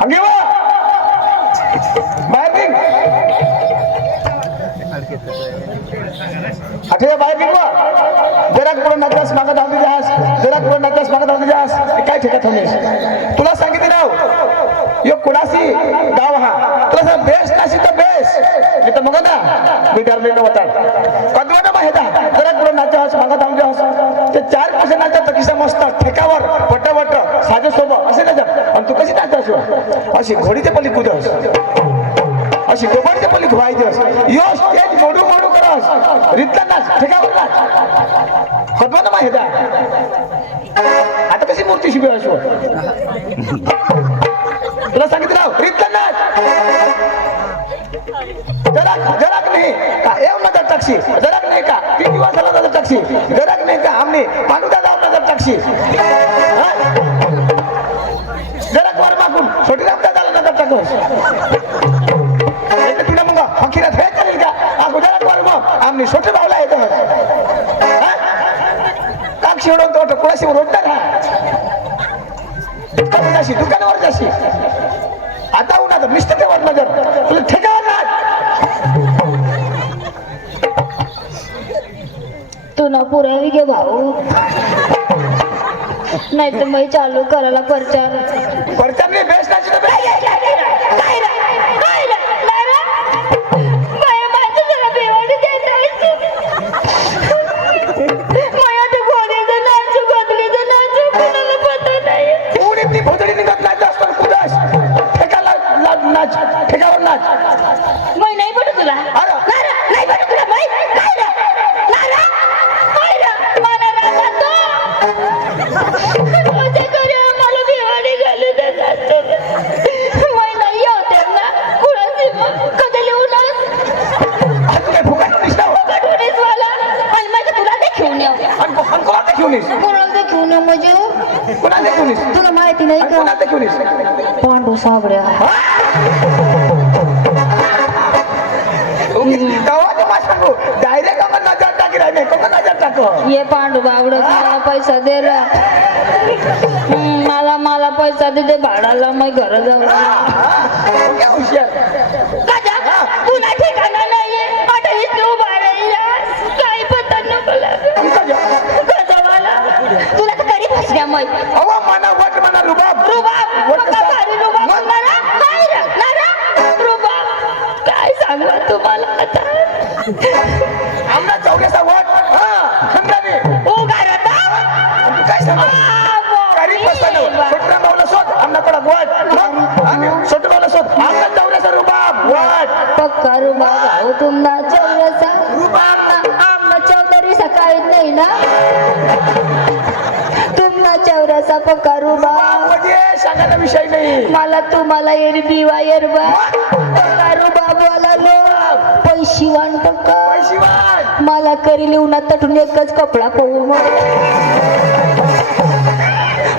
अंगे वा बाहेर निघ आठवड्या बाहेर निघ वा जरा पुढे नाचास मागं धावून जास जरा पुढे नाचास मागं धावून जास काय ठेका ठेवलेस तुला सांगितले राव यो कुडासी गाव हा तुला सांग बेस्ट नाशी तर बेस्ट मी तर मग ना मी ठरलेलं होता कदवट माहिती जरा पुढे नाचास मागं धावून जास ते 4 नाचा तर किसा मस्त ठेकावर वट साजे सोबत असे नाचा आणि तू कशी नाचास अशी घोडीच्या पली कुदस अशी गोबरच्या पली धुवायचस यो स्टेज मोडू करस रितला नाच ठेकावर नाच कदवट माहिती आता कशी मूर्ती शिबी असो तुला सांगितलं रितला नाच जराक नाही का एव नजर टक्सी जराक नाही का तीन दिवसाला नजर टक्सी जराक नाही का आमने पांडू दादा नजर टक्सी जराक वर मागून छोटी राम दादाला नजर टाकस तुला मग फकीरात हे चालेल का जराक वर मग आमने छोटे भावला येत काक शिवडून तो कोणाशी रोडणार हा जाशी दुकानावर जाशी आता उन्हात मिस्टर वर नजर तुला ठेकावर नाच तू ना पुरावी घे भाऊ नाही तर मी चालू करायला प्रचार मी बेस्ट नाची तर ठेकावर नाच मी नाही पडत तुला नाही पडत तुला तुला माहिती नाही का पांडू साबड्या डायरेक्ट आपण नजर टाकी राहिले नजर टाको ये पांडू बावड मला पैसा दे रे मला पैसा दे भाडाला मग घर जाऊ हुशार तुला ठिकाणा नाहीये काही पत्ता नको तुला तर कधी फसल्या मग मना वट मना रुबाब काय सांगा तुम्हाला आता आमना चौऱ्याचा वट खंडाने काय सांगा छोटा भावला शोध आमना कडक वट छोटा भावला शोध आमना चौऱ्याचा रुबाब वट पक्का रुबाब भाऊ तुमना चौऱ्याचा रुबाब आमना चौधरी सकाळी नाही ना तुमना चौऱ्याचा पक्का रुबाब सांगायला विषय नाही मला तुम्हाला एरबी वा एरबा पक्का रुबाबवाला लोक पैशिवान पक्का मला करी लिहूनात तटून एकच कपडा पाहू मग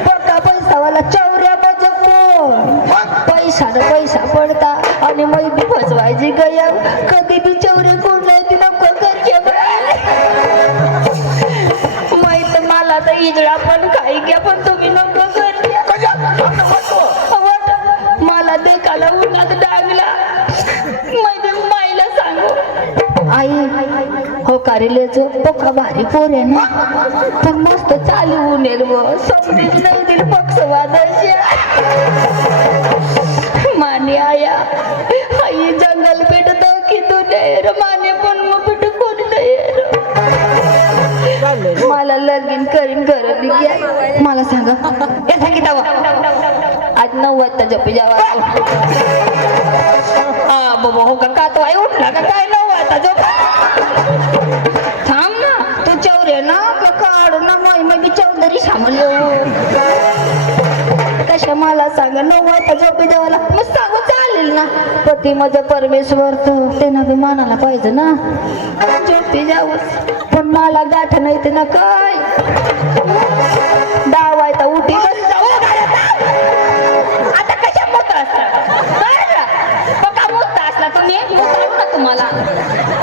पक्का पैसावाला चौऱ्या पैसा पडता आणि मग बी फसवायची गया कधी बी चौरे कोण नाही ती नको करते माहित मला तर इजडा पण काही घ्या पण तुम्ही नको करते मला देखाला उन्हात डागला माईला सांगू आई हो कारेल्याचं पक्का भारी पोर आहे ना पण मस्त चालू उनेल व समजेच नाही दिल पक्षवादाशी माने आया आई जंगल पेट दाखी नेर माने पण मग पेट कोण नेर मला लगीन करीन घरात घ्या मला सांगा हे सांगितलं आज 9 वाजता झोपी जावा हा बाबा हो का तो आई उठला का काय 9 वाजता झोप थांब ना तू चौरे ना का काढ ना मग चौधरी सांगलो कशा मला सांगा 9 वाजता झोपी जावाला मग सांगू चालेल ना पती माझा परमेश्वर तो त्यांना बी मानायला पाहिजे ना झोपी जाऊ पण मला गाठ नाही ते ना काय डावायता उठी आता कशा मोठा असला पक्का मोठा असला तुम्ही ना तुम्हाला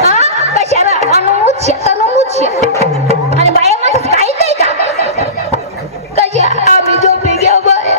हा कशाला अनुमुच्छा आणि बाया माणूस काहीच नाही का कशा आम्ही झोपी घेऊ बाया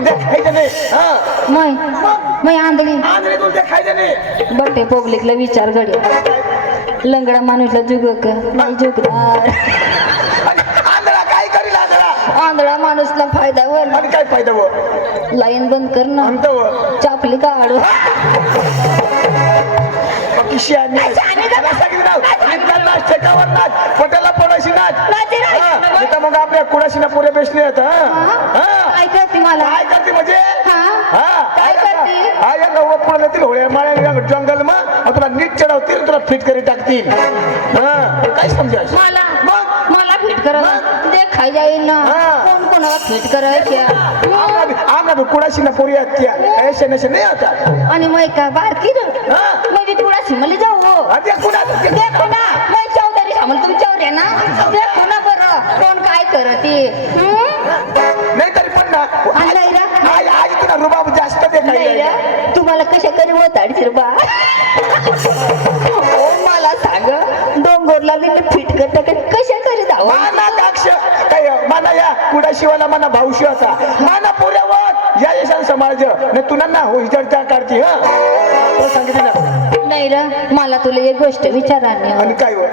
तुला देखायचं नाही हा मै आंधळी आंधळी तुला देखायचं नाही बटे पब्लिकला विचार गड्या लंगडा माणूसला जुग का नाही जुगणार आणि आंधळा काय करील आंधळा आंधळा माणूसला फायदा वर आणि काय फायदा व लाईन बंद कर ना म्हणतो व चापली काढ किशियाने त्याला सांगितलं नाच ठेकावर नाच पटेला पडायची नाच तिथं मग आपल्या कुणाशी ना पुरे बेसले आहेत काय करते मला काय करते म्हणजे काय करते हा या गवत पडल्यातील होळ्या माळ्या जंगल मग तुला नीट चढवतील तुला फिट करी टाकतील काय समजायचं मला फिट करत ते खाई जाईल ना कोण कोणाला फिट करायच्या आम्हाला कुणाशी ना पोरी आहेत त्या काही नशे नाही आता आणि मग का बारकी म्हणजे कुणाशी मला जाऊ देखो ना मग चौधरी सामल तुमच्यावर आहे ना देखो ना बरं कोण काय करते नाही तरी पण ना आज तुला रुबाब जास्त दे तुम्हाला कशा करी होताडशील बा मला सांग डोंगरला मी फिट करता कशा करी धाव माना दाक्ष काय माना या कुडा शिवाला माना भाऊशी होता माना पुऱ्यावर या यशान समाज नाही तुला ना हो हिजडता काढती हा सांगितलं ना नाही र मला तुला एक गोष्ट विचाराने आणि काय हो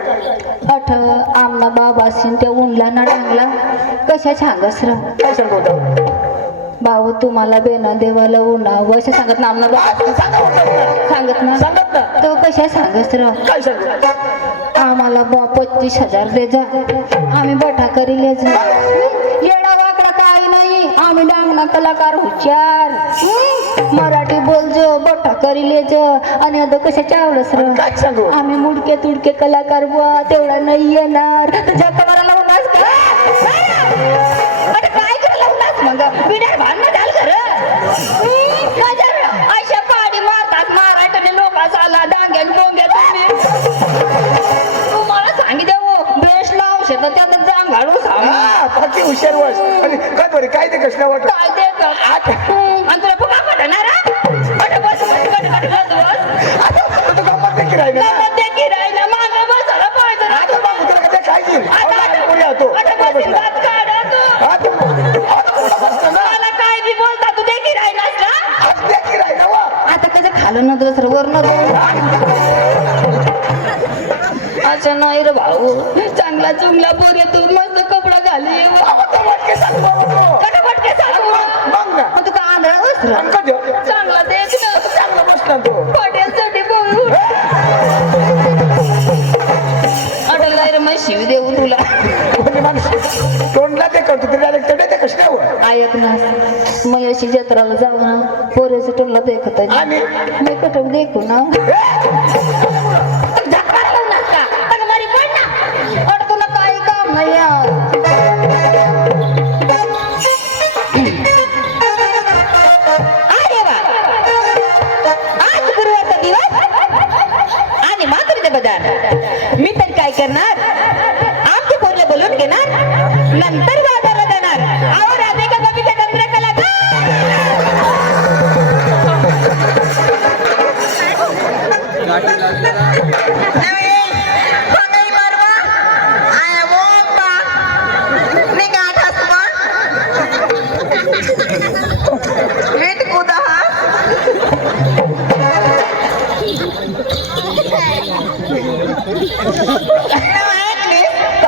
आठव आमना बाबासीन त्या उनला ना डांगला कशा सांगस र काय सांगतो भाऊ तुम्हाला बेना देवाला उन्हाव असं सांगत ना आमना बाबा सांगत ना तो कशा सांगस र काय सांगतो आम्हाला 25,000 दे जा आम्ही बठा करी ले जा येडा वाकडा काही नाही आम्ही डांगना कलाकार हुशार मराठी बोलजो बठा करी ले जा आणि आता कशाच्या आवडस र काय सांगू आम्ही मुडके तुडके कलाकार बुवा तेवढा नाही येणार तुझ्या कमराला उन्हास का काय करायला उन्हास मग बिडार भांडण झाल कर अशा पाडी मारतात महाराष्ट्राने लोक आला डांग्यान बोंग्या तुम्हाला सांगितलं बेस लाव शेत त्यात जांग घालू सांग बाकी हुशार वस आणि काय बरे काय ते कसल्या वाटत काय ते आणि तुला फुका पडणार राहिला मागे बसायला पाहिजे मला काय बी बोलता तू देखी राहिलास ना आता कसं खालं ना दुसरं वर न अच्छा नाही रे भाऊ चांगला चुंगला पोर तू मस्त कपडा घाली कटापटके तू का आंधळा बस चांगला देख ना चांगला बसला तो पटेलसाठी बोलू अटल रे मग शिव देऊ तुला तोंडला ते करतो ते डायरेक्ट ते कसल्यावर ऐक ना मग अशी जत्राला जाऊ ना पोरेचं तोंडला देखत आणि मी कटक देखू ना तुला काही काम नाही अरे वा आज गुरुवारचा दिवस आणि माधुरीचे बाजार मी तर काय करणार आमच्या पोरला बोलून घेणार नंतर बाजारला जाणार आहो राधिका कवीच्या चंद्रकला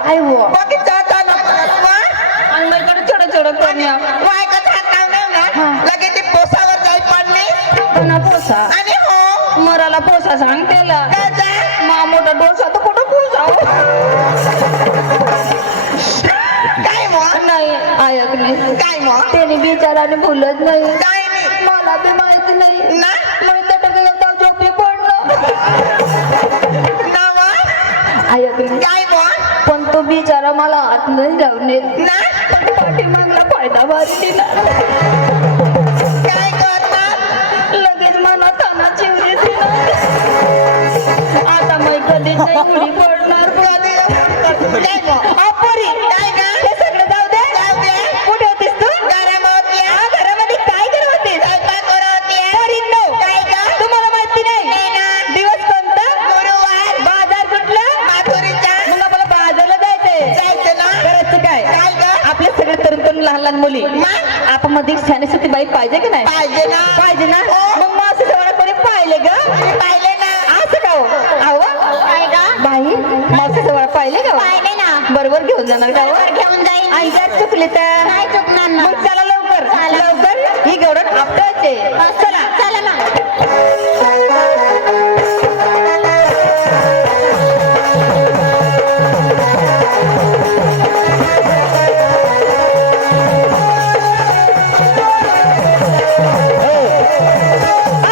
काय हो अंगणकडे चढ चढ करण्या लगे ती पोसावर जाई पडली कोणा पोसा आणि हो मराला पोसा सांग त्याला काय मा मोठा डोसा तर कुठं पोसाव मग नाही ऐक नाही काय मग त्याने बिचाराने बोलत नाही काय नाही मला बी माहिती नाही ना मग तटक एकदा झोपी पडलं नावा ऐक नाही काय मग पण तो बिचारा मला हात नाही जाऊन येत ना पाठीमागला फायदा भारी दिला काय करतात लगेच मला थाना चिवरी दिला आता मी कधीच नाही उडी पडणार काय मग अपुरी काय का हे सगळं जाऊ दे कुठे होतीस तू घरामध्ये घरामध्ये काय करत होतीस स्वयंपाक करत पोरींनो, काय का तुम्हाला माहिती नाही ना दिवस कोणता गुरुवार बाजार कुठला माथुरीचा मग मला बाजारला जायचंय जायचं ना करायचं काय काय का आपले सगळे तरुण तरुण लहान लहान मुली मग? आपण मध्ये सती बाई पाहिजे की नाही पाहिजे ना पाहिजे ना हो. मग मावशी जवळ कोणी पाहिले ग पाहिले ना असं का हो अहो काय ग बाई मावशी जवळ पाहिले का हो? पाहिले ना बरोबर घेऊन जाणार का हो? बरोबर घेऊन जाईन आई जर चुकले तर नाही चुकणार ना मग चला लवकर चला. लवकर ही गवडण आपटायचे चला चला मग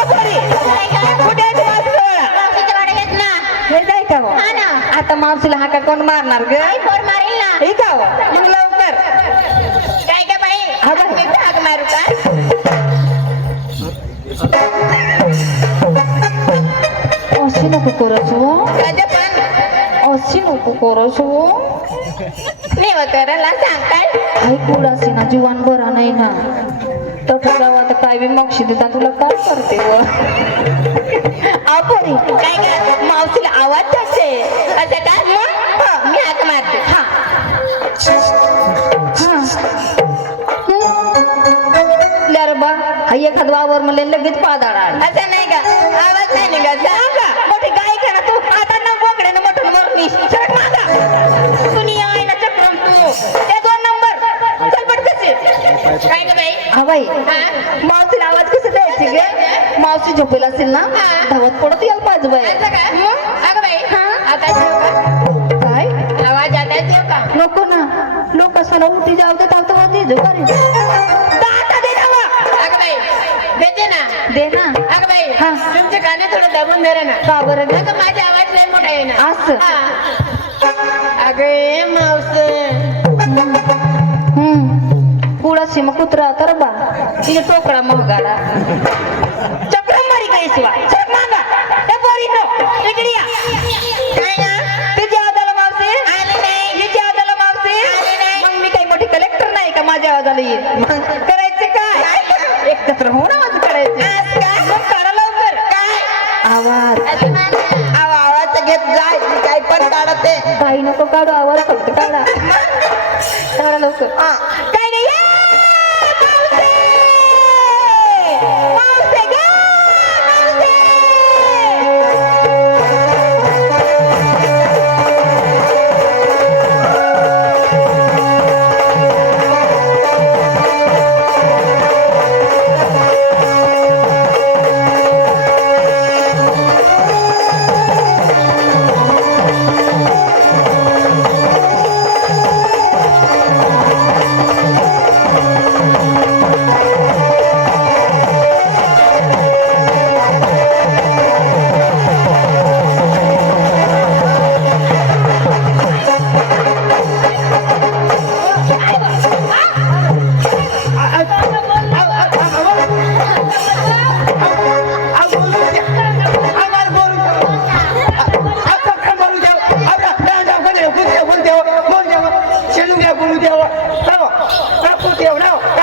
कुठे आहे ती मावशी जवळ? मावशीच्या वाड्यात ना हे जाय का हो? हा ना आता मावशीला हाका कोण मारणार ग आई पोर मारेल ना हे का हो? मग लवकर काय का बाई हा बाई. मी भाग मारू का अशी नको करस हो कधी पण अशी नको करस हो मी करायला सांगताय आई कुडासी ना जीवन बरा नाही ना तठं जाऊ आता काय बी मक्षी देता तुला काय करते व आपोरी काय काय मावशीला आवाज द्यायचे असं काय मी हाक मारते हा रे बा हा एखाद वावर मला लगेच पादाडा असं नाही का आवाज नाही निघायचा मोठी गाय का ना तू आता ना बोकडे ना मोठं मरणी सरक मागा कुणी आहे ना चक्रम तू ते 2 नंबर चल पटकन काय ग बाई हा बाई हा? मावशीला आवाज कसं द्यायची गे मावशी झोपेल असेल ना हा. धावत पडत यायला पाहिजे बाई असं काय अगं बाई आता जेव का काय आवाज आता जेव का नको ना लोक असताना उठी जाऊ दे धावता होती झोपारी दादा दे ना वा. अगं बाई देते ना दे ना अगं बाई हा. तुमचे काने थोडं दबून धरा ना का बरं ग? अगं माझा आवाज लय मोठा आहे ना असं. हा. अगं ए मावस पुढा सीमा कुत्रा तर बा तिने टोकळा महागाडा चक्र मारी काही शिवा चक मागा त्या पोरी नो इकडे या काय ग? तुझ्या आवाजाला मावसे आले नाही हिच्या आवाजाला मावसे आले नाही. मग मी काही मोठी कलेक्टर नाही का माझ्या आवाजाला येईल मग करायचं काय एकत्र होऊन आवाज करायचे आज काय? मग काढा लवकर काय आवाज असं म्हणा. आवाज घेत जाय काय पण काढते काही नको काढू आवाज फक्त काढा काढा लवकर काय नाही मावसे ग मावसे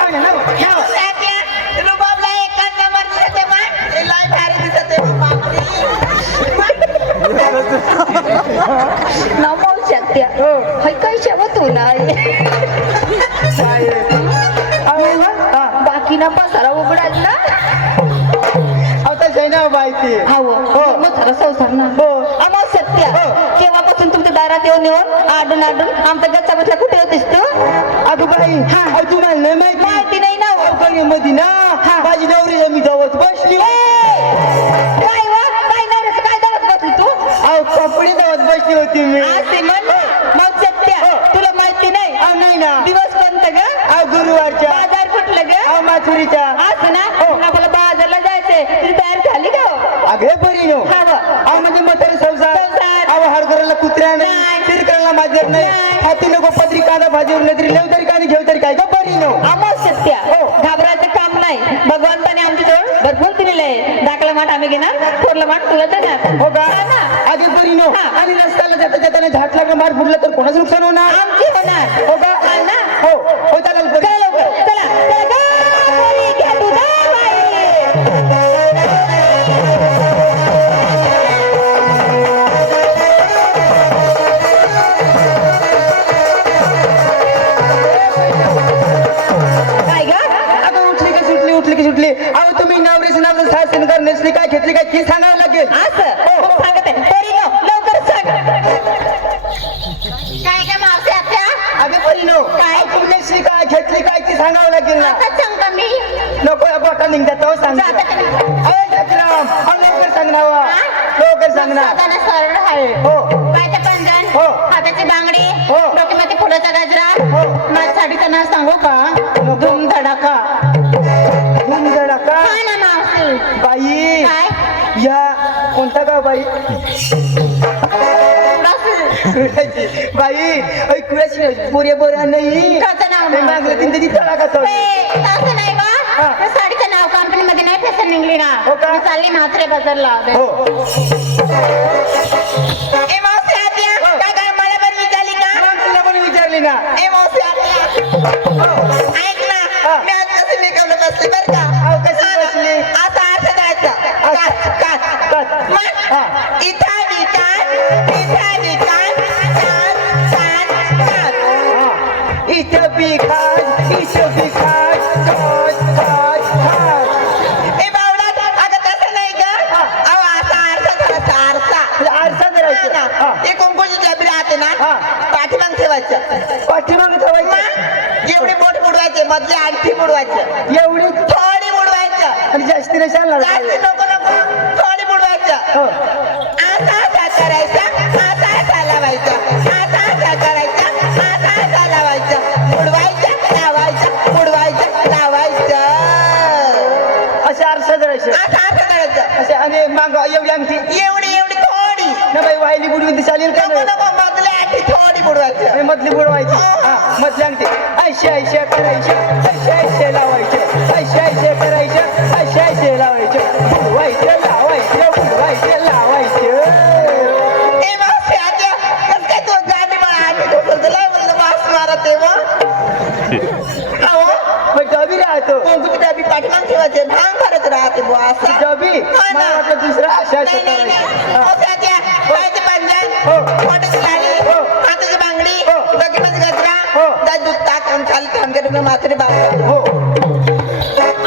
तात्या, रुबाबला एकच नंबर दिसते पण. हे लय भारी दिसते बापरे. नाव शक्य हाय काय शेव तू नाही बाकी ना पसारा उघडाल ना मग खरं संसार ना आम्हाला सत्य केव्हापासून तुमच्या दारात येऊन येऊन आडून आडून आमचा गच्चा बसला कुठे होतीस तू अगं बाई तुम्हाला नाही माहिती माहिती नाही ना हो. मध्ये ना माझी नवरी मी जवळ बसली काय वा काय नवऱ्याचं काय दारात बसली तू अहो कपडे जवळ बसली होती मी असे म्हण मग सत्य तुला माहिती नाही अहो नाही ना दिवस कोणतं ग अहो गुरुवारच्या बाजार कुठलं ग अहो माथुरीच्या असं ना आपल्याला बाजारला जायचंय तुझी तयार झाली का हो? अगे बरी नो हा व. अहो म्हणजे म्हातारे संसार संसार. अहो हरभऱ्याला कुत्र्या नाही नाही. शिरकराला माझ्यात नाही नाही. हाती नको पत्री कांदा भाजीवर नाही तरी लेव तरी कांदा घेऊ तरी काय का बरी नो आम्हाला सत्य हो. घाबरायचं काम नाही भगवंताने आमच्याजवळ भरपूर दिलेलं आहे दाखला माठ आम्ही घेणार थोरला माठ तुला देणार हो का हा ना. आधी बरी नो हा. आणि रस्त्याला जाता जाताना झाट लागलं मार फुटलं तर कोणाचं नुकसान होणार आमची होणार हो का हा ना. हो हो चालेल बरी. चला लवकर चला चला ग, घरी घ्या तुझा बाई. सुटली. अहो तुम्ही नवरीच नाव शासन करण्याची काय घेतली काय की सांगावं लागेल. असं मग सांगत आहे पोरीनो, लवकर सांग. काय काय मावशी आत्या अगं परिणो काय? तुम्ही काय घेतली काय ती सांगावं लागेल ना. आता सांगता मी नको या बोटा निघतात तो सांग. जाता का नाही? अरे जगराम, अहो लवकर सांग ना वा. लवकर सांग ना. साधारण सरळ आहे हो पायचं पंजन हो. हाताची बांगडी हो. डोक्यामध्ये फुलाचा गजरा हो. माझ्या साडीचं नाव सांगू का धूम धडाका. धुमधडा का हा ना मावशी बाई काय या कोणता गाव बाई कुणाचं? बाई कुणाची बोरे बोरा नाही कसं नाव ते मागलं तीन त्याची तळा का तो. ए, तसं नाही हा. बा त्या साडीचं नाव कंपनी मध्ये नाही फेसन निघली ना हो का? मी चालली म्हात्रे बाजारला हो ए मावशी आत्या काय काय मला पण विचारली का मग तुला पण विचारली ना. ए मावशी आत्या ऐक ना हा. मी आज कसं मेकअपला बसले बरं का अहो, कशी बसली? आता असं जायचं काच काच बस. मग हा. इथं विकास काच काच काच हा. इथं बी खास इथं बी खास खास खास खास. ए बावळात अगं तसं नाही का हा. अहो असा आरसा करायचा आरसा म्हणजे आरसा हा करायचं. ना. हा. ते कुंकुची डबी राहते ना हा. पाठीमाग ठेवायचं पाठीमागे ठेवायचं. मग एवढी बोट बुडवायचे मधली आणखी बुडवायचं एवढी थोडी बुडवायचं आणि जास्ती नाही चालणार. जास्त नको नको थोडी बुडवायचं हो. असा असा करायचा असा असा लावायचं असा असा करायचा असा असा लावायचं बुडवायचं लावायचं बुडवायचं लावायचं असे आरसा करायचे असं असं करायचं असे आणि माग एवढी अंगठी एवढी एवढी थोडी ना बाई वाहिली बुडवून ती चालेल का नको नाही? नको मधली आणखी थोडी बुडवायचं आणि मधली बुडवायची. हा मधली अंगठी ऐशे ऐशे करायचे ऐशे ऐशे लावायचे ऐशे ऐशे करायचे ऐशे ऐशे लावायचे बुडवायचे लावायचे बुडवायचे लावायचे. ए मावशी आत्या कसं काय तू गाडी मला आधी ठोकलं तुला म्हणलं वास मारत आहे मग अहो मग डबी राहतो कुंकुची डबी पाठीमाग ठेवायचे भांग भरत राहते बुवा असं डबी हा ना. मला वाटलं दुसरा अशा नाही, नाही, नाही. मावशी आत्या, पायाचे पंजन, हो. पोटाची लाली, हो. हाताची बांगडी, हो. डोक्यामध्ये गजरा, हो. दात दूध ताक आणि खाली काम करून म्हातारी बांगडी. हो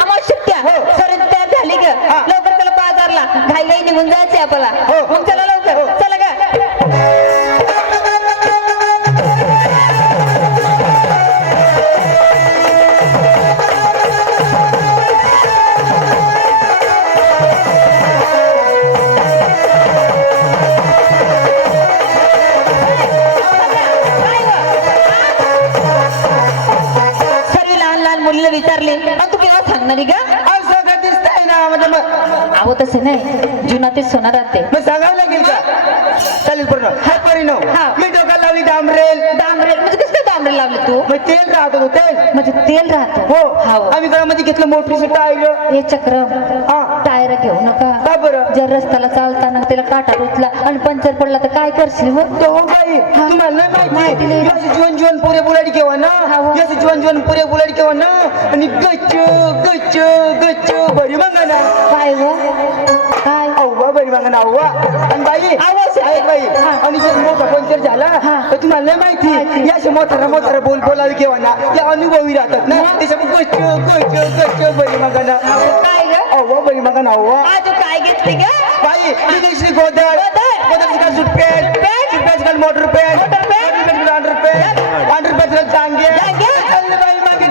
आम्हाला सुट्ट्या हो. सर तयार झाली ग हा. लवकर त्याला बाजारला घाई घाई निघून जायचंय आपल्याला. हो. मग चला लवकर हो. चला ग. सर्व लहान लहान मुलीला विचारले मग तू केव्हा सांगणारी ग. असं सगळं दिसतंय ना म्हणजे मग अहो तसं नाही जुना ते सोनार राहते. मग सांगावं लागेल का चालेल पूर्ण हाय परिणव हा. मी डोक्याला लावली डांबरेल डांबरेल म्हणजे कसं काय डांबरेल लावले तू. मग तेल राहतो तो तेल म्हणजे तेल राहतो. हो आम्ही घरामध्ये घेतलं मोटरीचं टायर. हे चक्रम हा टायर घेऊ नका. का बरं जर रस्त्याला चालताना त्याला काटा रुतला आणि पंचर पडला तर काय करशील मग. तो हो बाई तुम्हाला नाही माहिती माहिती नाही. याचं जीवन जीवन पुरे बुलाडी केव्हा ना हा, हो. याचं जीवन जीवन पुरे बुलाडी केव्हा ना आणि गच्च गच्च गच्च बरी मग ना काय व काय अव्वा बरी मग ना अव्वा आणि बाई आवाज आहे बाई हा. आणि जर मोठा पंचर झाला हा. तर तुम्हाला नाही माहिती. माहिती याचे मोठा मोठा बोलावे केव्हा ना ते अनुभवी राहतात ना त्याच्यामुळे गच्च गच्च गच्च बरी मग ना काय ग अव्वा बरी मग ना अव्वा आज काय घेतली ग. बाई मी दिसली गोदर गोदरची काल सूट पॅन्ट सूट काल motor pant under pant under pant जांगे चालले बाई मागे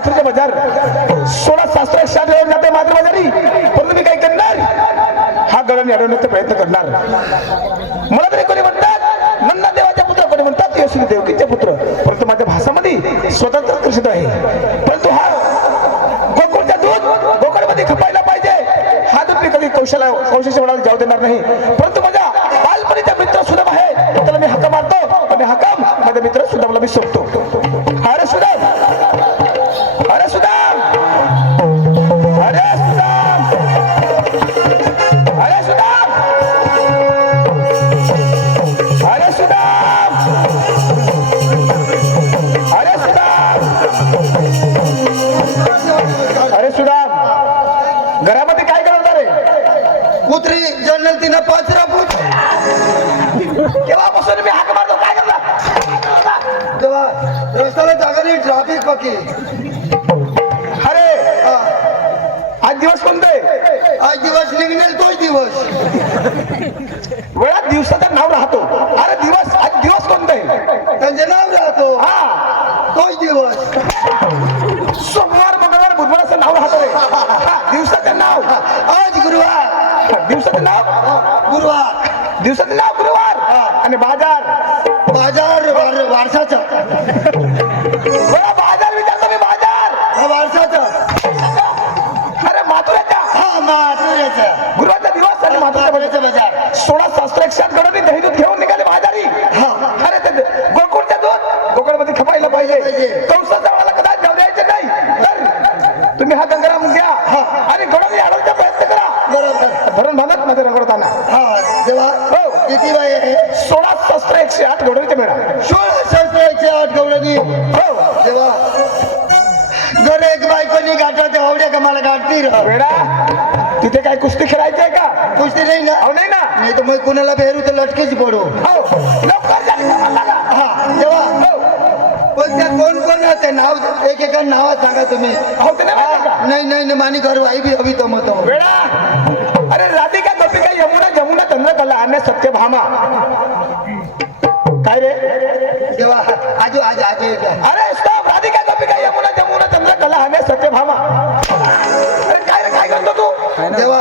आठवडे बाजार 16 शास्त्र 60 येऊन जाते मात्र बाजारी. परंतु मी काय करणार, हा गड मी अडवण्याचा प्रयत्न करणार. मला तरी कोणी म्हणतात नंदा देवाच्या पुत्र, कोणी म्हणतात यशोदी देवकीचे पुत्र. परंतु माझ्या भाषामध्ये स्वतंत्र कृषित आहे. परंतु हा गोकुळचा दूध गोकुळमध्ये खपायला पाहिजे. हा दूध मी कधी कौशल्य वडाला जाऊ देणार नाही. परंतु माझ्या बालपणीचा मित्र सुदाम आहे, त्याला मी हक्का मारतो आणि हक्का माझ्या मित्र सुदामला मी सोडतो. अरे सुदाम, अरे सुदाम, अरे सुदाम, अरे सुदाम, अरे सुदाम, अरे सुदाम, अरे सुदाम, घरामध्ये काय करणार रे? कुत्री जन्नल तिनं पाचरा फूट केव्हापासून मी हाक मारतो, काय करणार? तेव्हा रस्त्याला जागा नाही, ट्रॅफिक पक्की. अरे आज दिवस कोणते? आज दिवस निघेल तोच दिवस. वेळात दिवसाचं नाव राहतो. अरे दिवस, आज दिवस कोणते? त्यांचे नाव राहतो हा, तोच दिवस. सोमवार मंगळवार बुधवार असं नाव राहतं रे. हा, दिवसाचं नाव. आज गुरुवार, दिवसाचं नाव गुरुवार. दिवसाचं नाव गुरुवार. आणि बाजार वारसाचा. बरं, बाजार विचारतो मी, बाजार. हा वारसाचा. अरे माथुऱ्याचा. हा माथुऱ्याचा. गुरुवारचा दिवस आणि माथुऱ्याचा माथुऱ्याचा बाजार. 16 शास्त्र 108 गडोनी दही दूध घेऊन निघाले बाजारी. अरे ते गोकुळचे दूध गोकुळमध्ये खपायला पाहिजे. कंसाच्या वाळाला कदाच जाऊ द्यायचे नाही. तर तुम्ही हा गंगाराम घ्या आणि गडोनी अडवण्याचा प्रयत्न करा. बरोबर. धरण बांधत मध्ये रंगवताना. हा तेव्हा किती बाई आहे? 16 शास्त्र 108 गडोनीचे मेळा. 16 शास्त्राचे 8 गवळणी. हो तेव्हा घर एक बायकोनी गाठवायचे आवड्या का मला गाठती रे. वेडा, तिथे काय कुस्ती खेळायची आहे का? कुस्ती नाही ना. अहो नाही ना. नाही तर मग कुणाला बेहरू तर लटकेच पडू. हो लवकर जा, कामाला लागा. हा तेव्हा हो पण त्या कोण कोण आहे ते नाव एकेका नावात सांगा तुम्ही. हो ते नाही माहिती का? नाही नाही नाही मानी घर आई बी हवी तो मत. वेडा, अरे राधिका गोपिका यमुना जमुना चंद्रकला अन्य सत्यभामा. काय रे? तेव्हा आजू आज आज अरे स्टॉप. राधिका गोपिका यमुना जमुना चंद्रकला अन्य सत्यभामा. अरे काय रे, काय करतो तू? तेव्हा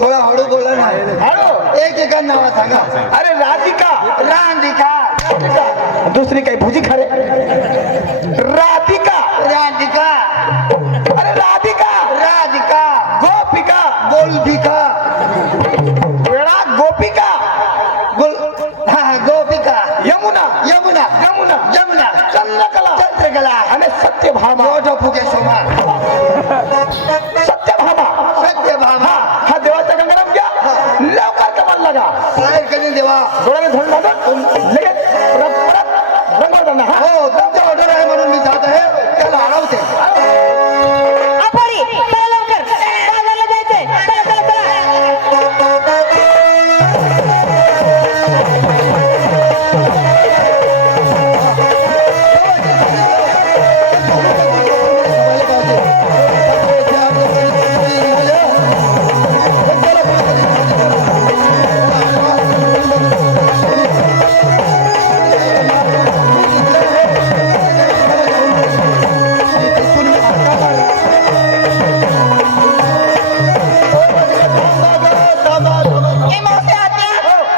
थोडा हळू बोला ना. हळू. एकेका नावात सांगा. अरे राधिका, राधिका. राधिका. दुसरी काही भुजी खरे. राधिका, राधिका. अरे राधिका, राधिका. गोपिका, गोलभिका. वेळा गोपिका, गोल हा गोपिका. यमुना, यमुना. यमुना, यमुना. चंद्रकला, चंद्रकला. आणि सत्यभामा. मोठा फुगे सोमा. सत्यभामा. सत्यभामा. हा देवाचा गंगाराम घ्या. लवकर कमाल लागा. काय करेल देवा. डोळ्याने धरून बांधून लगेच परत रंगवताना. हा हो तुमचा ऑर्डर आहे म्हणून मी जात आहे. त्याला अडवते. अपोरी, चला लवकर, बाजारला जायचंय. चला चला चला. ए मावशी आत्या,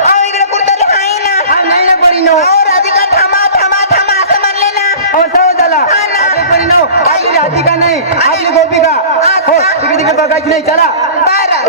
अहो इकडे कुठतरी आहे ना. नाही ना पडी नो. अहो राधिका थांबा थांबा थांबा असं म्हणले ना. अहो झाला. हा ना. पडी नो. आपली राधिका नाही, आपली गोपिका. हो तिकडे तिकडे बघायची नाही. चला. बरं.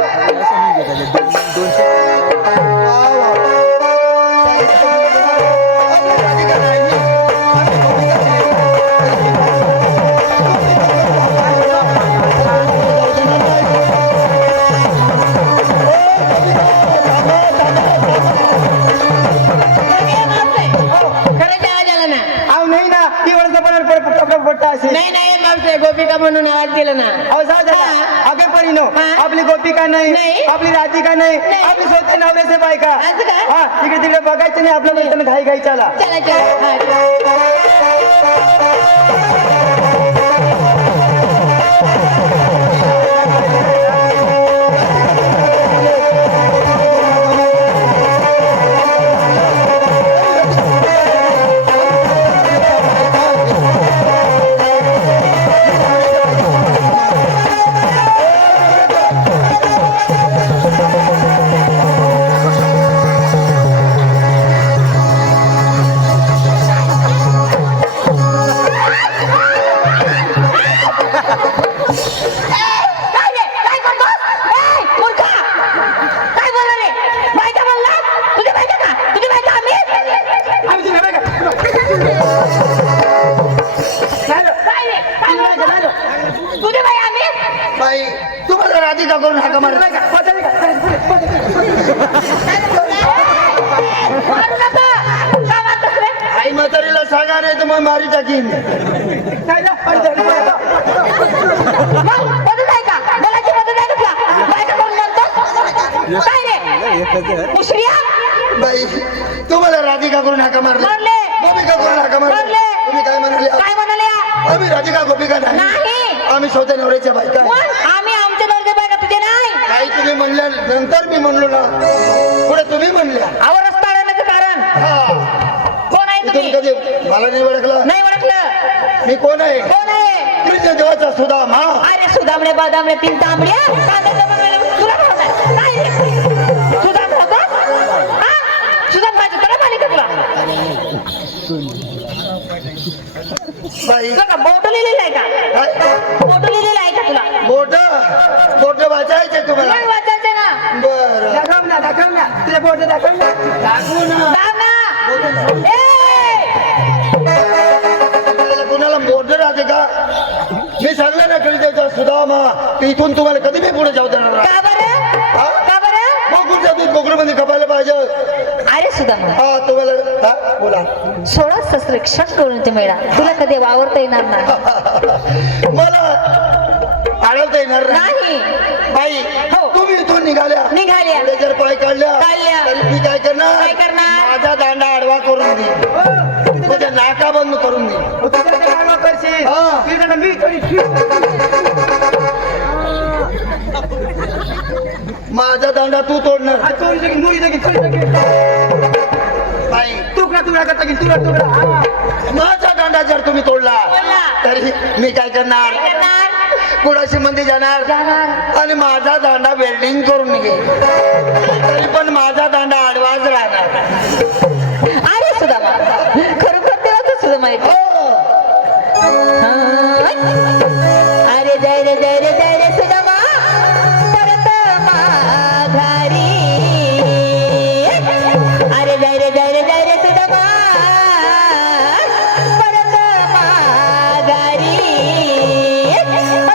खरं चहा झाला ना. अहो नाही ना ती वर्ष पण पोट्टा असेल. नाही नाही मावशी गोपिका म्हणून आवाज दिला ना. अहो झाला. आगे पडी नो. हा. आपली गोपिका नाही, नाही. आपली राधिका नाही, नाही. आपली स्वतः नवऱ्याचे बायका. असं काय? हा तिकडे तिकडे बघायचं नाही. आपल्या नंतर घाई घाई चला. चला चला. हा. राधिका करून हाका मार मारू नका. का मारतोस रे? आई म्हातारीला सांगा नाही तर मग मारी टाकीन मग मदत आहे का? मुलाची मदत आहे का तुला? बायका करून मारतोस? काय रे? मुश्रिया? बाई तुम्हाला राधिका करून हाका मारला मारले. गोपिका करून हाका मारला मारले. तुम्ही काय म्हणाले काय म्हणाले? आम्ही राधिका गोपिका नाही नाही. आम्ही स्वतः नवऱ्याच्या बायका मग आम्ही आमचे नवरे बायका तुझे नाही. काही तुम्ही म्हणल्या नंतर मी म्हणलो ना पुढे तुम्ही म्हणल्या आवरच पाळण्याचं कारण हा. कोण आहे तुम्ही तुम्ही? कधी मला नाही ओळखलं नाही ओळखलं. मी कोण आहे कोण आहे? कृष्ण देवाचा सुदाम हा अरे सुदामणे बादामणे तीन तांबड्या कांद्याचं बनवायला तुला भावना नाही रे. सुदाम होता हा? सुदाम माझी तुला मालिक तुला बाई तुला बोट लिहिलेलं आहे का? काय बोट लिहिलेलं आहे का तुला? बोट वाचायचे तुम्हाला नाही वाचायचं ना. बरं दाखव ना तुझ्या बोट दाखव ना. दाब ना. ए! कुणाला बोट राहते का मी सांगलं ना कृष्ण सुदाम हा की इथून तुम्हाला कधी मी पुढे जाऊ देणार नाही. का बरं? हा? का बरं? बोकूरच्या दूध बोकरूमध्ये खपायला पाहिजे अरे सुदाम हा तुम्हाला हा बोला 16 शस्त्र क्षण करून ते मेळा तुला कधी वावरता येणार नाही. मला आढळता येणार नाही. बाई हो. तुम्ही इथून निघाल्या निघाल्या. पुढे जर पाय काढल्या काढल्या. तरी मी काय करणार काय करणार? माझा दांडा आडवा करून दे तुझ्या नाका बंद करून दे तुझ्या काय करशील? हा. तुझ्या मी थोडी माझा दांडा तू तोडणार तोडी टाकीन, मुली टाकीन, थोडी टाकीन. बाई तुकडा करता की तुकडा हा. माझा दांडा जर तुम्ही तोडला तोडला. तरी मी काय करणार काय करणार? कुणाशी मध्ये जाणार जाणार. आणि माझा दांडा वेल्डिंग करून निघेल तरी पण माझा दांडा आडवाच राहणार अरे सुदामा खरोखर देवाचं सुद्धा माहिती. अरे जय रे जय रे जय रे सुदामा परत माघारी. अरे जय रे जय रे जय रे सुदामा परत माघारी.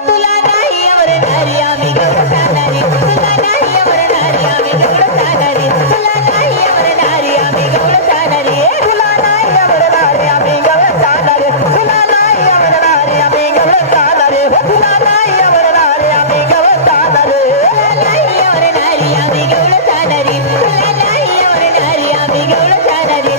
तुला नाही आवडणारी आम्ही गवळण जाणारी. तुला नाही आवडणारी आम्ही गवळण जाणारी. तुला नाही आवडणारी आम्ही गवळण जाणारी. तुला नाही आवडणारी आम्ही गवळण जाणारी. तुला नाही आवडणारी आम्ही गवळण जाणारी. तुला नाही आवडणारी आम्ही गवळण जाणारी. तुला नाही आवडणारी आम्ही गवळण जाणारी. तुला नाही आवडणारी आम्ही गवळण जाणारी.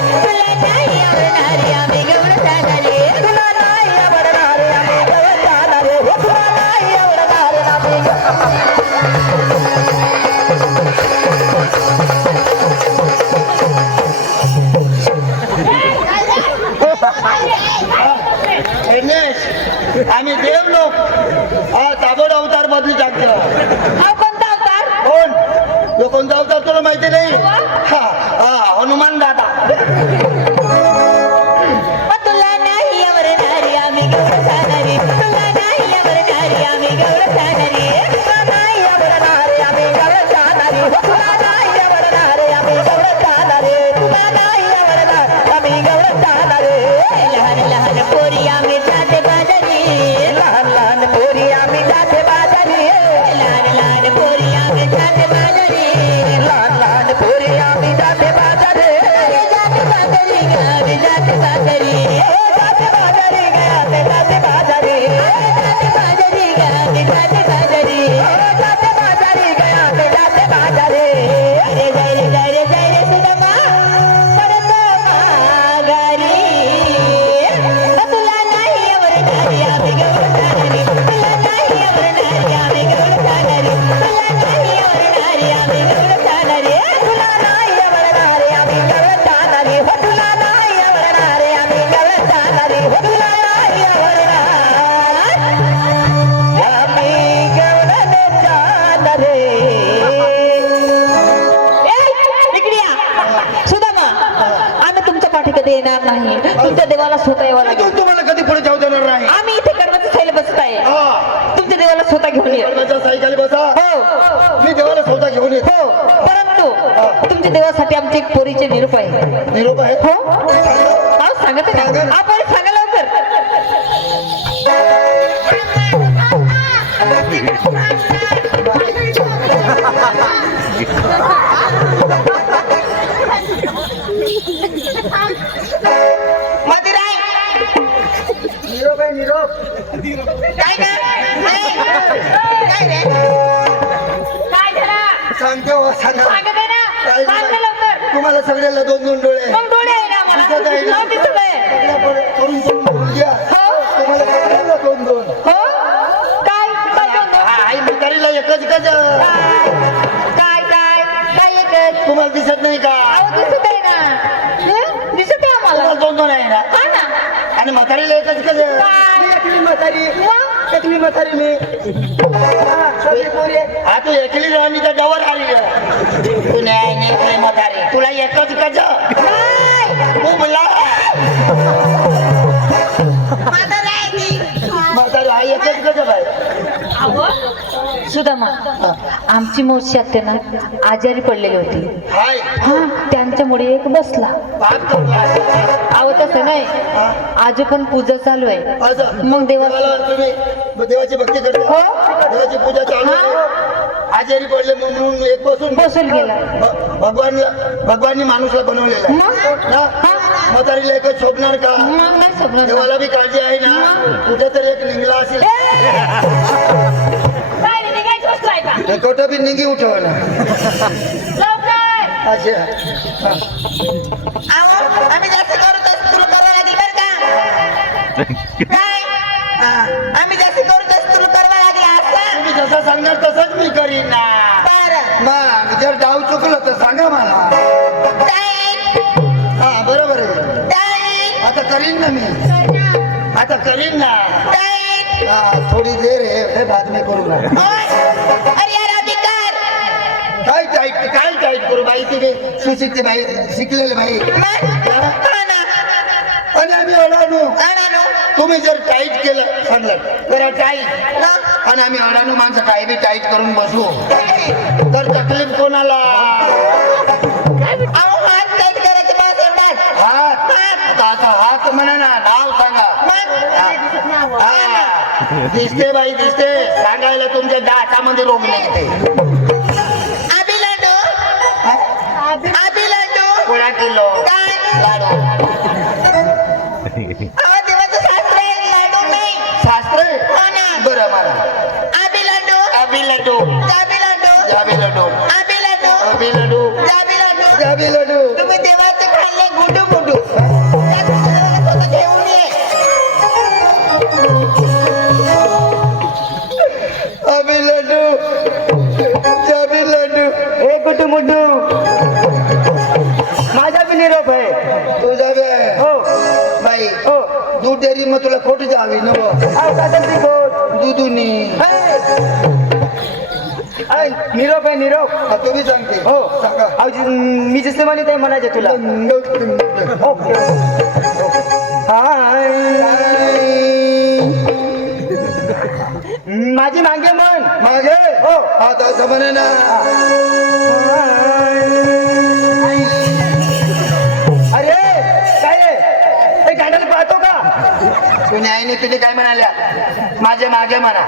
तुला नाही आवडणारी आम्ही गवळण जाणारी. तुला नाही आवडणारी आम्ही गवळण जाणारी. तुला नाही आवडणारी आम्ही रमेश आम्ही देव लोक हा ताबड अवतार बदलू टाकतो हा कोणता अवतार? कोण तो कोणता अवतार तुला माहिती नाही हा हा हनुमान दादा तुला नाही आवडणारी आम्ही गवळण जाणारी. तुला नाही आवडणारी आम्ही गवळण जाणारी. तुला नाही आवडणारी आम्ही गवळण जाणारी. तुला नाही आवडणारी आम्ही गवळण जाणारी. तुला नाही आवडणारी आम्ही गवळण जाणारी. लहान लहान पोरी आम्ही जाते बाजारी. लहान लहान पोरी आम्ही जाते बाजारी. लहान लहान पोरी आम्ही जाते बाजारी. लहान लहान पोरी आम्ही जाते बाजारी. जाते बाजारी आम्ही जाते बाजारी. जाते बाजारी आम्ही जाते बाजारी. जाते बाजारी आम्ही जाते बाजारी. जाते बाजारी आम्ही जाते बाजारी. अरे जय रे जय रे जय रे सुदामा परत माघारी. तुला नाही आवडणारी आम्ही गवळण जाणारी. तुला नाही आवडणारी आम्ही गवळण जाणारी. तुला नाही आवडणारी आम्ही गवळण जाणारी. तुला नाही आवडणारी आम्ही गवळण जाणारी. तुला नाही आवडणारी आम्ही गवळण जाणारी. तुला नाही आवडणार आम्ही गवळण जाणारी. इकडे या. सुदामा आम्ही तुमच्या पाठी कधी येणार नाही. तुमच्या देवाला स्वतः यावं लागेल. इथून तुम्हाला कधी पुढे जाऊ देणार नाही आम्ही इथे कर्णाचं सायला बसत आहे. हा तुमच्या देवाला स्वतः घेऊन ये. माझ्या सायकली बसा हो मी देवाला स्वतः घेऊन येतो हो परंतु तुमच्या देवासाठी आमचे एक पोरीचे निरूप आहे. निरोप आहे हो हा सांगत सांगा आहे ना. हा पोरी सांगा लवकर. निरोप. काय रे? काय झाला सांगते हो सांगा सांगत आहे ना काय सांग नाही. लवकर तुम्हाला सगळ्याला दोन दोन डोळे आहे. मग डोळे आहे ना दिसत आहे ना? मला दिसत आहे करून करून घ्या. हो तुम्हाला सगळ्याला दोन दोन हो काय काय बोलतो? आई म्हातारीला एकच कच काय काय काय एकच तुम्हाला दिसत नाही का अहो दिसत आहे ना हं? दिसत आहे तुम्हाला आम्हाला दोन दोन आहे ना हा ना आणि म्हातारीला एकच कच काय मी एकली म्हातारी मग? एकली म्हातारी मी हा, सगळी पोरी आहे. हा तू एकली राणी तर डवर आली तू न्याय नाही म्हातारी तुला एकच कच बोला माझं नाही ती. म्हातारी हा एकच कच बाय सुदामा आमची मावशी आत्या ना आजारी पडलेली होती हाय हा त्यांच्यामुळे एक बसला बाप करला अहो तसं नाही आज पण पूजा चालू आहे असं मग देवा देवाला तुम्ही देवाची भक्ती करता हो देवाची पूजा चालू आहे. आजारी पडले म्हणून एक बसून बसून गेला भगवाननी माणूसला बनवलेला आहे मग ना म्हातारीला एकच शोभणार का मग नाही स्वप्न देवाला बी काळजी आहे ना कुठे तर एक निघला असेल काय रे, निघायची वस्तू आहे का एकवटा बी निघी उठव ना लवकर अच्छा अहो, आम्ही जास्त करू तसं तुला करावं लागेल बरं का? काय? आम्ही जास्त करू तसं तुला करावं लागेल असं? तुम्ही जसं सांगणार तसंच मी करीन ना बरं. मग जर डाव चुकलं तर सांगा मला ताई, हा बरोबर आहे ताई, आता करीन ना मी आता करीन ना ताई. हा थोडी देर आहे हे बाद मी करू ना ओय, अरे यार, अभि कर. काय टाईट करू बाई तुम्ही सुशिक्षित बाई शिकलेले बाई मग? हा ना. आणि आम्ही अडाणू आणा तुम्ही जर टाईट केलं सांगलं जरा टाईट ना. आणि आम्ही अडाणू माणसं काही बी टाईट करून बसू ताई. तर तकलीफ कोणाला अहो, हात टाईट करायचे बस एवढाच. हात आता हात म्हणा ना नाव सांगा मग? हा दिसते बाई दिसते सांगायला तुमच्या दातामध्ये रोग निघते अभि लाडू. अभि लाडू. पुढा किलो काय? लाडू अहो, देवाचं शास्त्र आहे, लाडू नाही. शास्त्र हो ना. बरं मला अभि लाडू. अबी लड्डू जाबी लाडू. जाबी लड्डू अभि लाडू. अबी लड्डू जाबी लाडू. जाबी लड्डू तुम्ही देवाचं खाल्ले गुडू गुडू त्यात तुम्हाला स्वतः घेऊन ये. अबी लड्डू जाबी लड्डू ए गुड्डू मुड्डू माझा बी निरोप आहे तू जाबे हो बाई हो दूध डेअरी मग तुला खोट जावी नव अहो, दादा ती गोड. दुधुनी अय, निरोप आहे निरोप तू बी सांगते हो सांगा अहो, मी जसं म्हणे ते म्हणायचे तुला ओके हाय माझी मागे म्हण मागे हो हा तर म्हणे ना अरे काय आहे? ते गाण्याला पाहतो का तू न्यायने तुझे काय म्हणाल्या माझे मागे म्हणा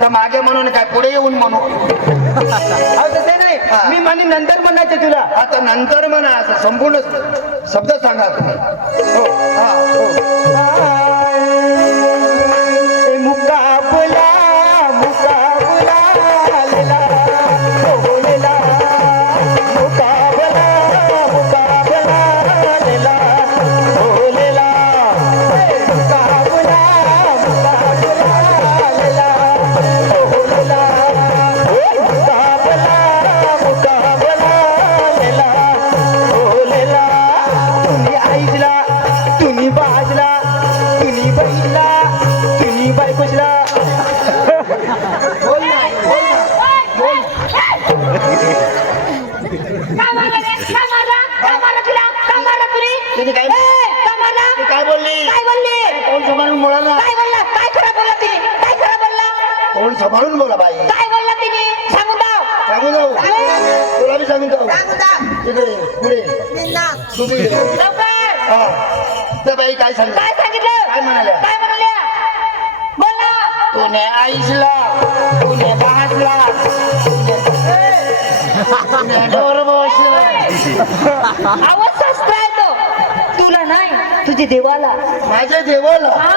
तर मागे म्हणून काय पुढे येऊन म्हणू अहो तसे नाही मी म्हणे नंतर म्हणायचे तुला आता नंतर म्हणा असं संपूर्ण शब्द सांगा तुम्ही हो हा हो मुकाबला मुकाबला लेला हो लेला मुकाबला मुकाबला लेला हो लेला मुकाबला मुकाबला लेला हो लेला मुकाबला मुकाबला लेला हो लेला तुम्ही आईला तुम्ही बाजला तुम्ही बहिला तुम्ही बायकोसला तुम्ही काय तू काय बोलली तोंड सांभाळून बोला ना तोंड सांभाळून बोला बाई सांगू जाऊ तुला बी सांगून जाऊ सांगू जा. तिकडे पुढे निन्ना. तुम्ही हा तर बाई काय सांग काय म्हणाल्या तूने आईसला तूने बासला तूने डोर बसला आवाज शास्त्र आहे तो तुला नाही तुझे देवाला माझ्या देवाला हा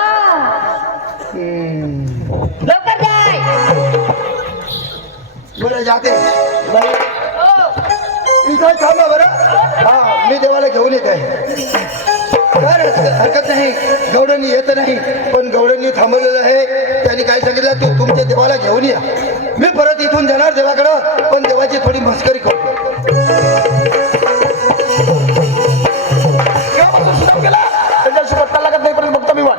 मैं जाते इथं थांबा बरं. हा मी देवाला घेऊन येत आहे. तर हरकत नाही, गवडणी येत नाही, पण गवडणी थांबवलेलं आहे. त्यांनी काय सांगितलं तू तुमच्या देवाला घेऊन या. मी परत इथून जाणार देवाकडं, पण देवाची थोडी मस्करी करतो. केव्हापासून सुदाम गेला त्याच्याशी पत्ता लागत नाही, परत बघतो मी वाट.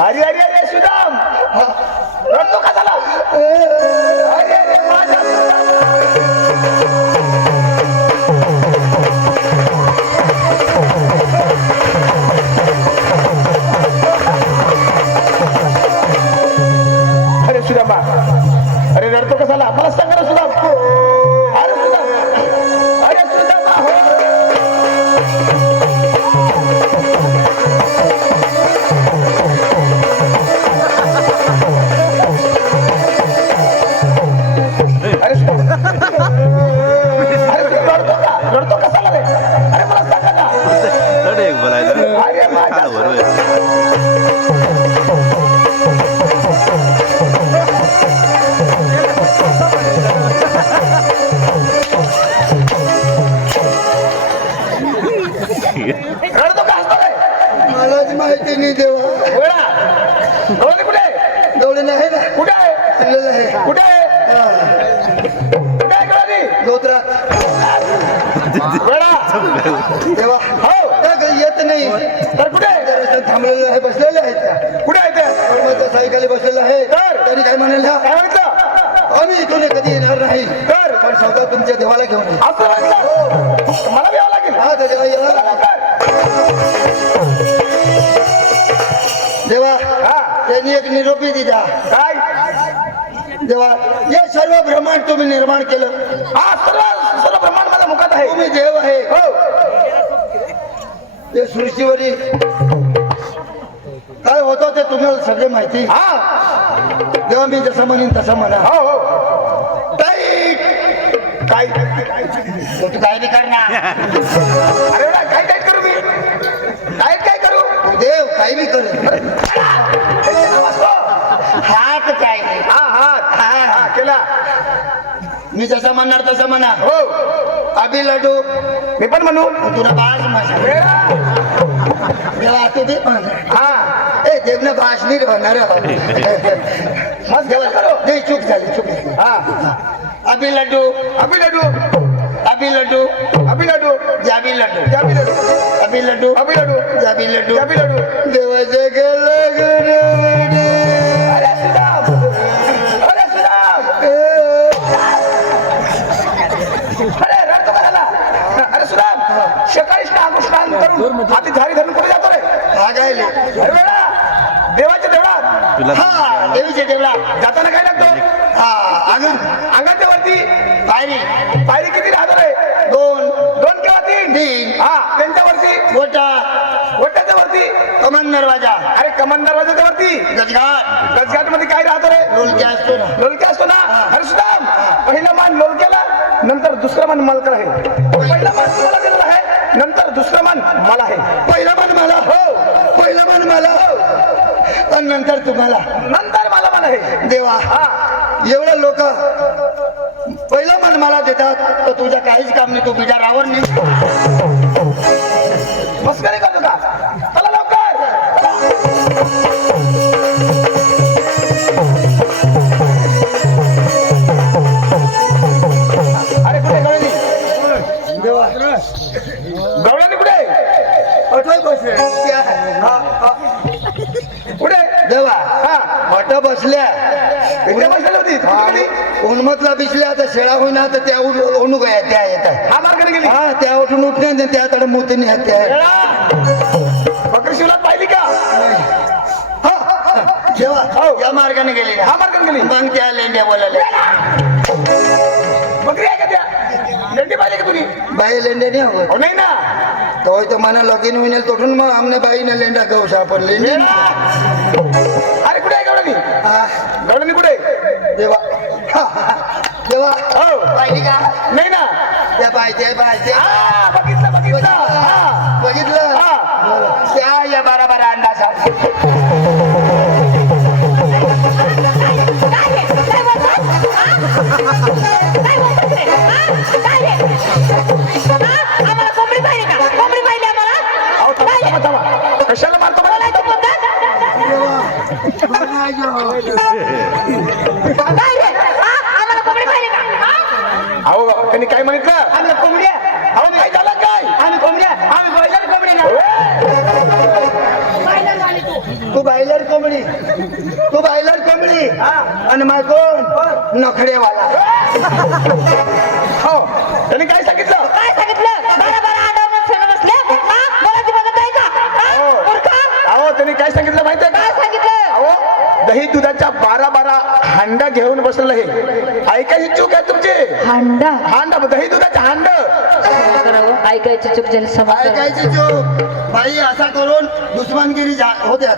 अरे अरे अरे सुदाम रडतो का झाला? अरे अरे माझा अरे सुदामा, अरे रडतो का झाला? मला सांग ना सुदाम. अरे सुदाम, अरे सुदामा हो. अरे रडतो कसाला रे? अरे मला सांगा ना. अरे माझ्या रडतो का हसतो रे? मलाच माहिती नाही देवा. वेळा गवळणी कुठे आहे? गवडणी आहे ना, कुठे आहे? आणलेलं आहे. कुठे आहे? कुठे आहे गवळणी? गोत्रात. वेळा देवा हो त्या घरी येत नाही. तर कुठे आहे? रस्त्यात थांबलेले आहे, बसलेले आहेत त्या. कुठे आहे ते? गवळणाच्या साईखाली बसलेलं आहे. तर? त्यांनी काय म्हणाल्या, काय म्हटलं? आम्ही इथून कधी येणार नाही, तर पण सौदा तुमच्या देवाला घेऊन ये. असं म्हटलं मला यावं लागेल. हा तर देवा येणार. देवा हा त्यांनी एक निरोपी दिला. काय? देवा हे सर्व ब्रह्मांड तुम्ही निर्माण केलं. हा सर्व सर्व ब्रह्मांड माझ्या मुखात आहे. तुम्ही देव आहे. हो ते सृष्टीवरील काय होतं ते तुम्हाला सगळे माहिती. हा तेव्हा मी जसं म्हणेन तसं म्हणा. हो हो काय तू काय बी कर ना. अरे वेळा काय काय करू मी? काय करू? तू देव काही बी करेल. हात काय हा हात हा हा केला. मी जसं म्हणणार तसं म्हणा. हो अभि लड्डू मी पण म्हणू. तुला बाज मजा. देवा तू दे. हा ए देवनं भाषणी होणार. मस्त देवा करू. नाही चूक झाली चूक झाली. हा अभि लड्डू अभि लड्डू अभि लड्डू अभि लड्डू जाबी लड्डू जाबी लड्डू अभि लड्डू अभि लड्डू जाबी लड्डू जाबी लड्डू. देवाचे गेलं अरे सुदाम, अरे सुदाम, अरे रडतो का झाला? अरे सुदाम, सकाळी स्नान करून हाती झारी धरून कुठे जातो रे? भागायले. अरे वेळा देवाच्या देवळात. हा देवीचे देवळा जाताना काय लागतो? हा अंगण अंगाच्या वरती पायरी पायरी किती राहतो रे? दोन दोन किंवा तीन? तीन. हा त्यांच्या वरती गोटा वट्याच्या वरती. कमान दरवाजा अरे कमान दरवाजाच्या वरती. गजघाट गजघाट मध्ये काय राहतो रे? लोलक्या असतो ना. लोलक्या असतो ना. अरे सुदाम, पहिला मान लोलक्याला, नंतर दुसरा मान मालकाला आहे. पहिला मान तुम्हाला दिलेला आहे, नंतर दुसरा मान मला आहे. पहिला मान मला. हो पहिला मान मला. आणि नंतर तुम्हाला. नंतर मला मान आहे. देवा हा एवढं लोक पहिला मान मला देतात तर तुझ्या काहीच काम नाही. तू बिजारावर नाही. मस्करी करतो का? चला लवकर. अरे कुठे गवळणी? देवा गवळणी कुठे? अठवाय बसले. कुठे? देवा हा मठ बसल्या. इकडे बसलेली होती. कुठे? उन्मतला बिसल्या आता शेळा होईना तर त्या ओनू गया त्या येतात. हा मार्गाने गेली. हा त्या उठून उठणे त्या तड मोतीने हत्या आहे. वेळा बकरी शिवलात पाहिली का? देवा हो. या मार्गाने गेली हा मार्गाने गेली. मग त्या लेंड्या बोलायला बकरी आहे का त्या? लेंडी पाहिली का तुम्ही? बाई लेंडे नाही हवं. हो नाही ना. तो होय तो मना लगीन होईल तोडून मग आमने बाईने लेंडा गाव सापड लेंडी अरे कुठे आहे गवळणी हा, गवळणी कुठे देवा देवा हो पाहिली का नाही ना त्या पाहिजे हा, बघितलं बघितलं हा. बघितलं हा. त्या या बारा बारा अंडा आम्हाला कोंबडी पाहिजे का कोंबडी पाहिजे आम्हाला अहो, थांबा, थांबा, थांबा. कशाला मारतो मला? आम्हाला कोंबडी पाहिजे का अहो त्यांनी काय म्हणायचं आम्ही कोंबड्या अहो काय झालं काय आम्ही कोंबड्या आम्ही बॉयलर कोंबडी ना तू बायलर कोंबडी तू बायलर कोंबडी आणि मग कोण नखडेवाला हो त्यांनी काय सांगितलं काय सांगितलं बारा बारा अंड्यावर ठेवून बसले बोलायची बघत आहे का हो. मूर्ख अहो त्यांनी काय सांगितलं माहिती आहे काय का सांगितलं अहो दही दुधाच्या 12 हांडा घेऊन बसलेलं हे ऐकायची चूक आहे तुमची हांडा हांडा दही दुधाच्या हांड ऐकायची चूक झाली समज ऐकायची जो बाई असा करून दुश्मनगिरी होत्यात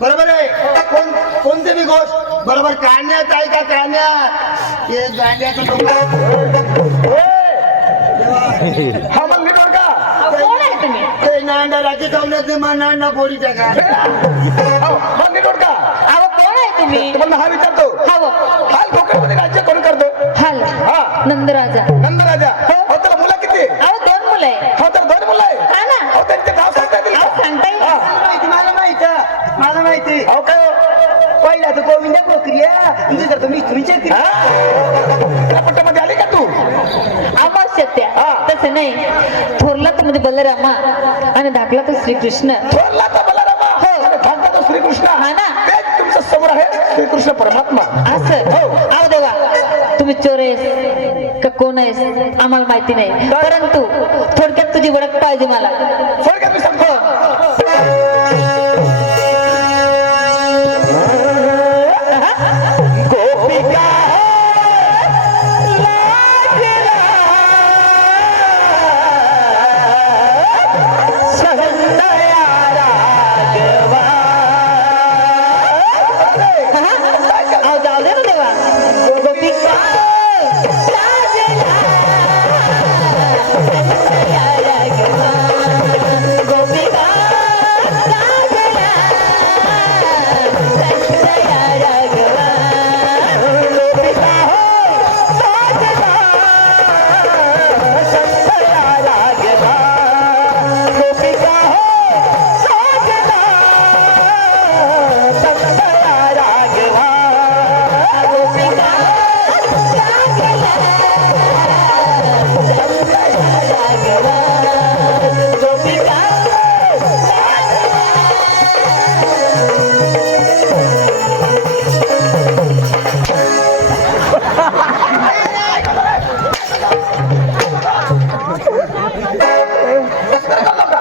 बरोबर आहे कोणती बी गोष्ट बरोबर काढण्यात आहे का काढण्यात ते गांड्याचं हा मग नीट का कोण आहे तुम्ही ते नांडा राखी ठेवण्यात नाही मग नांडा पोरी टाका हो मग नीट का अहो कोण आहे तुम्ही तुम्हाला हा विचारतो हवं हाल कोकणमध्ये राज्य कोण करतो हाल हा नंदराजा नंदराजा हो त्याला मुलं किती अहो 2 मुलं आहे हो तर 2 मुलं आहे का ना हो त्यांचे नाव सांगता येतील अहो का? सांगता येईल हा. मला माहिती अहो काय हो? पहिला तर गोविंदा कोकरिया दुसरा तर मिस्त्रीच्या हा? त्या पट्ट्यामध्ये आली का तू अवश्य हा. तसं नाही थोरला तर मध्ये बलरामा आणि धाकला तर श्रीकृष्ण थोरला तर बलरामा हो. आणि धाकटा तो श्रीकृष्ण हा ना. तेच तुमच्या समोर आहे श्रीकृष्ण परमात्मा असं हो. अहो देवा तुम्ही चोर आहेस का कोण आहेस आम्हाला माहिती नाही परंतु थोडक्यात तुझी ओळख पाहिजे मला थोडक्यात मी सांगतो गोपिका अहो जाऊ दे ना देवा गोपिका गोपिका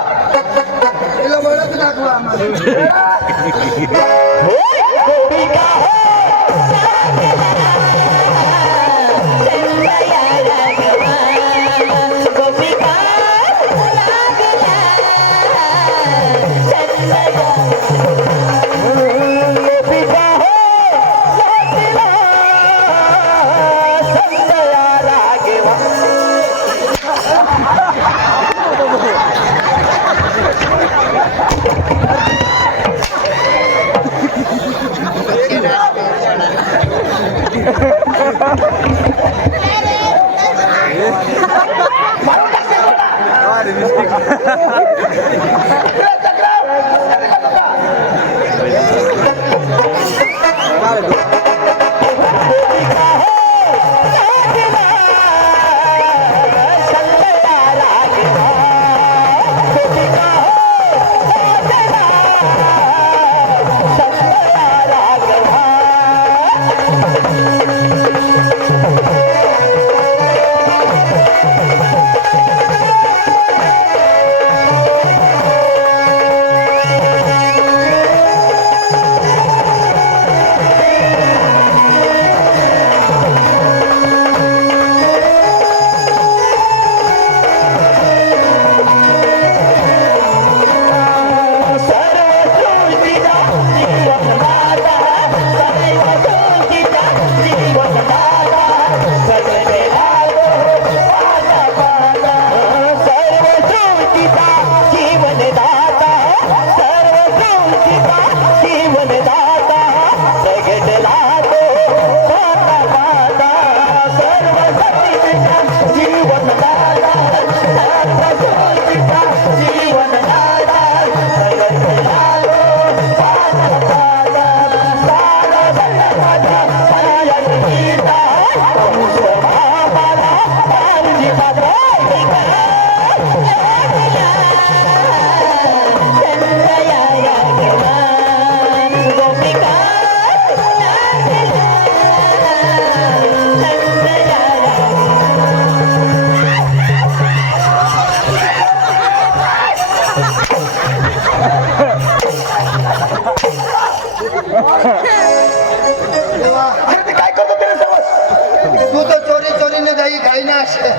तिला ओळख दाखवा आम्हाला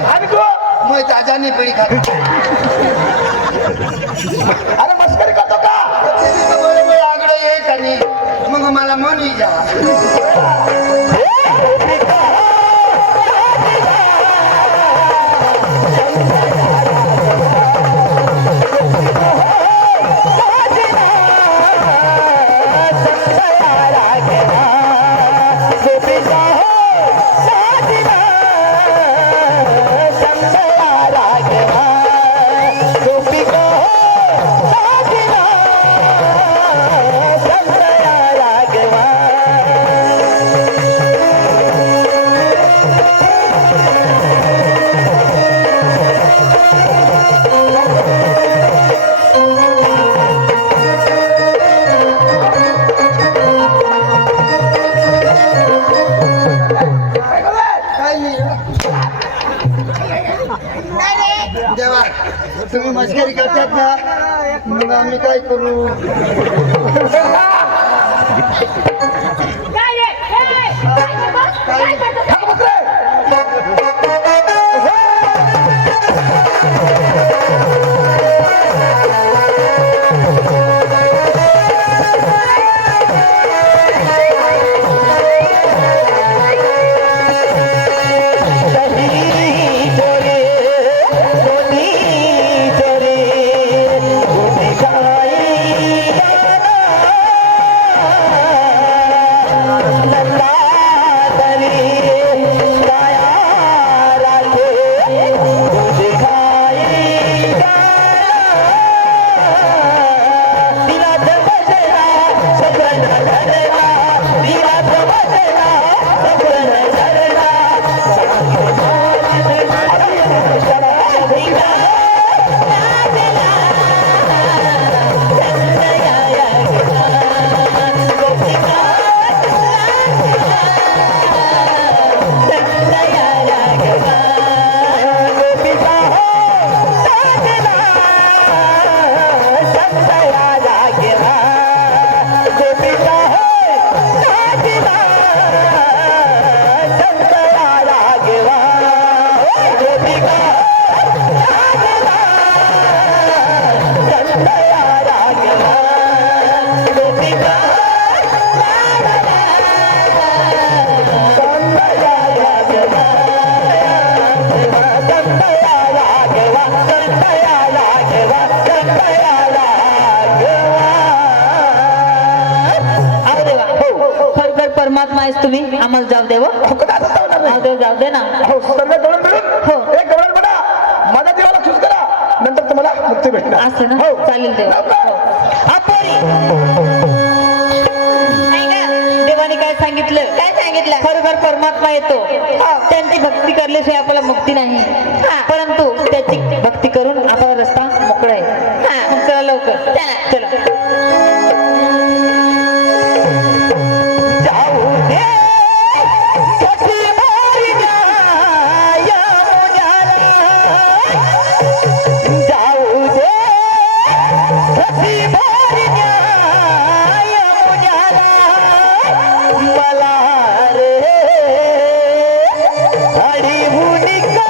आणि तू मैं ताजाने पिढी खातो अरे मस्करी करतो का बरोबर आगडं ये का नाही मग मला मन जा देवा तुम्ही मस्करी करतात ना मग आम्ही काय करू परमात्मा आहेस तुम्ही आम्हाला जाऊ दे जाऊ दे ना हो सर्व गवळण मिळून हो. एक गवळण बना माझ्या देवाला खुश करा नंतर तुम्हाला मुक्ती भेटणार असं ना हो चालेल देवा देवाने काय सांगितलं खरोखर परमात्मा येतो त्यांची भक्ती करल्याशिवाय आपल्याला मुक्ती नाही परंतु त्याची भक्ती करून आपला रस्ता मोकळा आहे मग चला लवकर चला हरी भूनिका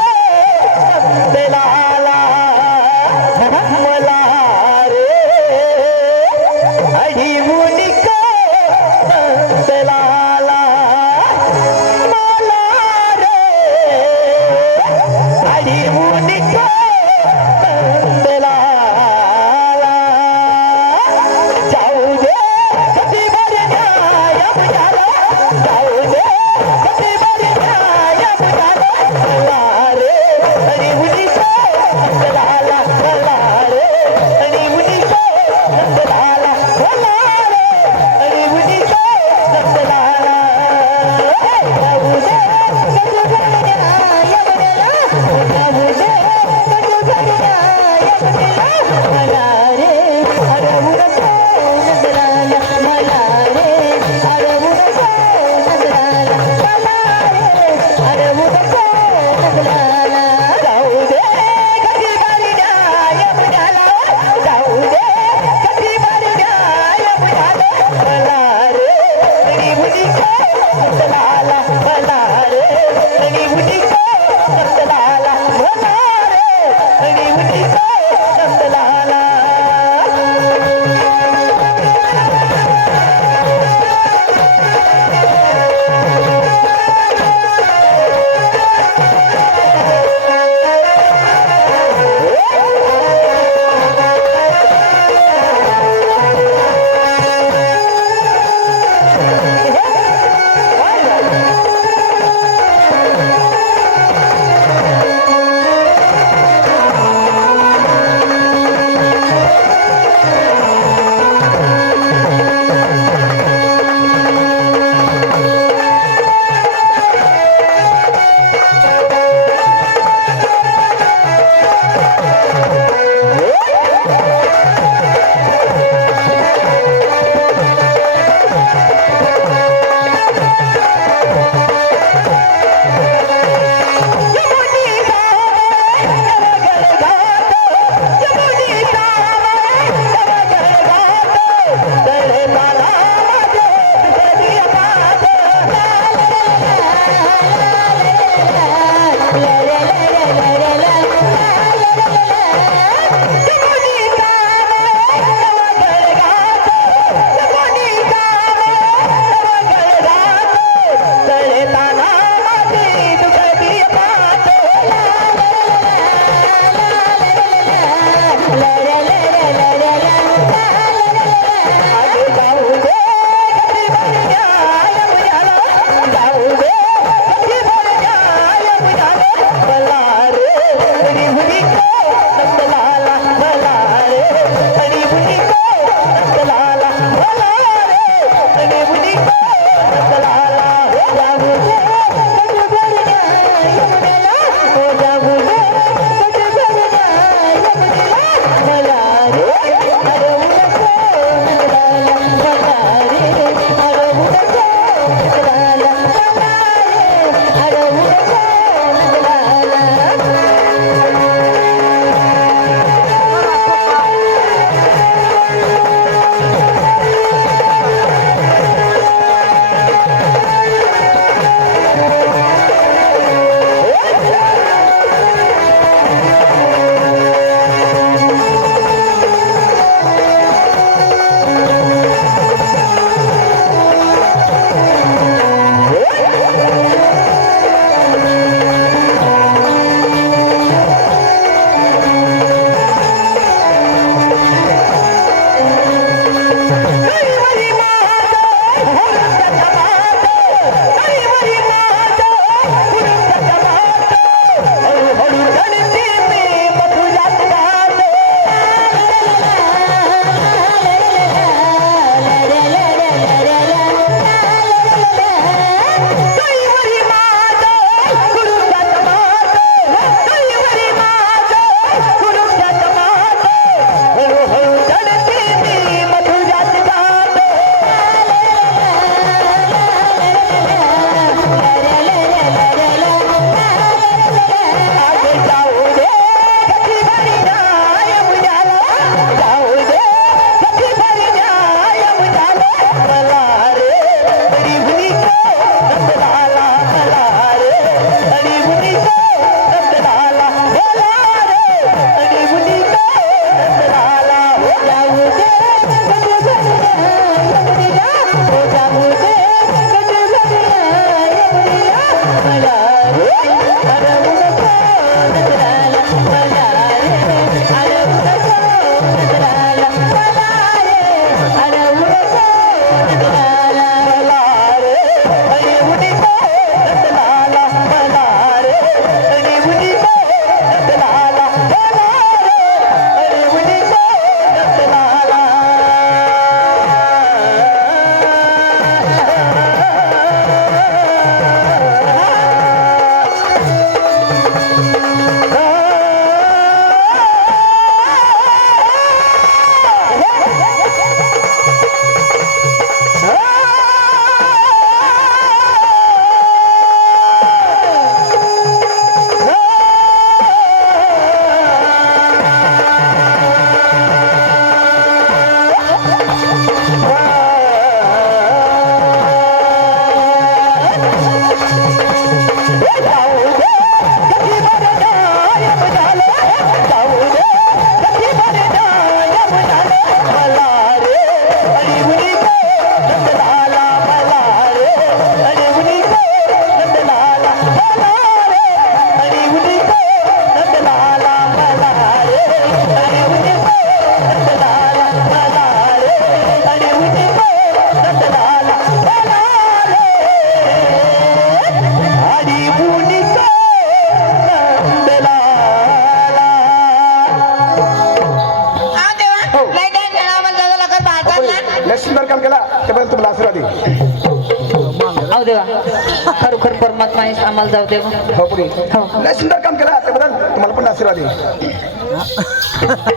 देवा खरोखर परमात्मा आहे आम्हाला जाऊ दे मग. हो पुढे हो. लय सुंदर काम केलं त्याबद्दल तुम्हाला पण आशीर्वाद आहे.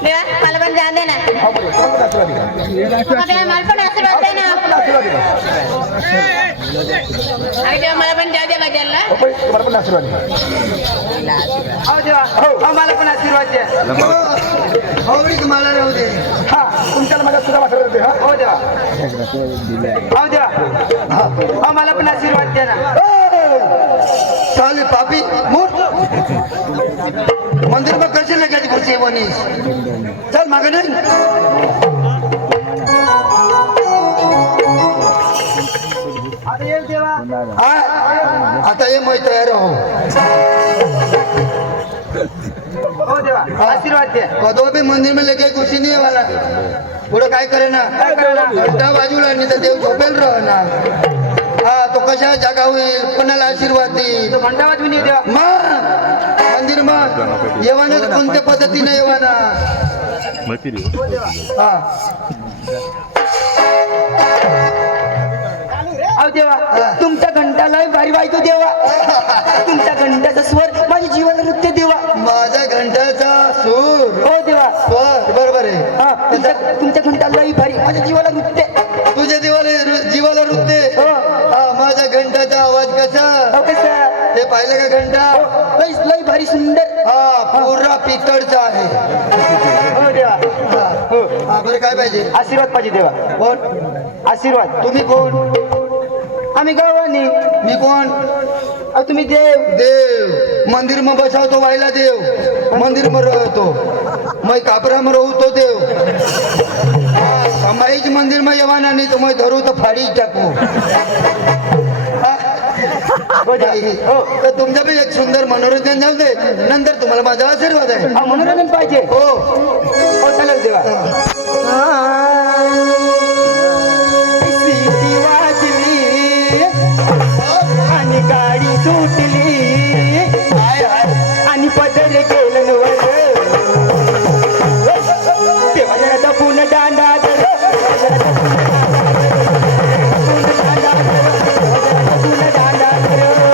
देवा मला पण जाऊ दे ना हो पुढे तुम्हाला पण आशीर्वाद आहे. मला पण आशीर्वाद दे ना तुम्हाला पण आशीर्वाद आहे. आई देवा मला पण जाऊ दे बजारला हो पुढे तुम्हाला पण आशीर्वाद आहे. अहो देवा मला पण आशीर्वाद द्या. आवडी मला राहू दे. हा तुमच्याला माझ्या सुद्धा वाटत होते. हा हो देवा अहो देवा मला पण आशीर्वाद द्या ना. चालेल पापी मूर मंदिर में कशी लगायची खुर्ची बनी चल मागे नाही. आता येईल देवा. हा आता ये मैं तयार हो. हो देवा आशीर्वाद द्या. कदो भी मंदिर में लेके खुशी नहीं है वाला पुढे काय करे ना काय करणार? घंटा बाजूला नाही तर देव झोपेल राह ना. हा तो कशा जागा होईल कोणाला आशीर्वाद देईल तो घंटा वाजवून येऊ देवा. मग मंदिर मग येवाना कोणत्या पद्धतीने येवाना. हा अहो देवा तुमचा घंटा लय भारी वाजतो देवा. तुमच्या घंट्याचा स्वर माझी जीवन नृत्य देवा. माझ्या घंट्याचा सूर हो देवा बरोबर आहे. हा तुमच्या घंटा लय भारी माझ्या जीवाला नृत्य. तुझ्या जीवाला रुतते. हो. हा माझ्या घंटाचा आवाज कसा हो कसं ते पाहिलं का घंटा लय लय भारी सुंदर. हा पुरा पितळचा आहे. हो देवा हा बरं काय पाहिजे आशीर्वाद पाहिजे देवा. कोण आशीर्वाद. तुम्ही कोण आम्ही गावानी. मी कोण अहो तुम्ही देव. देव मंदिर में बसावतो व्हायला देव मंदिर में रहतो मैं कापरा में रहू तो देव. अंबाईच मंदिर में येवाना नाही तो मैं धरू तो फाडी टाकू. हो देवा. हो तर तुमचं बी एक सुंदर मनोरंजन जाऊ दे नंतर तुम्हाला माझा आशीर्वाद आहे. हा, मनोरंजन पाहिजे. हो हो चालेल देवा. सीटी वाजली आणि गाडी सुटली आणि पदर गेलं वर. देवाच्या पुन दांडा धर. गाडी सुटली आला गेला वर.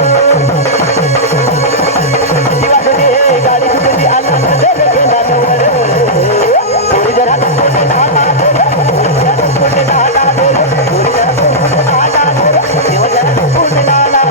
थोडी जरा गाडी सुटली गाडी सुटली आणि पदर गेलं वर. देवाच्या फुल दांडा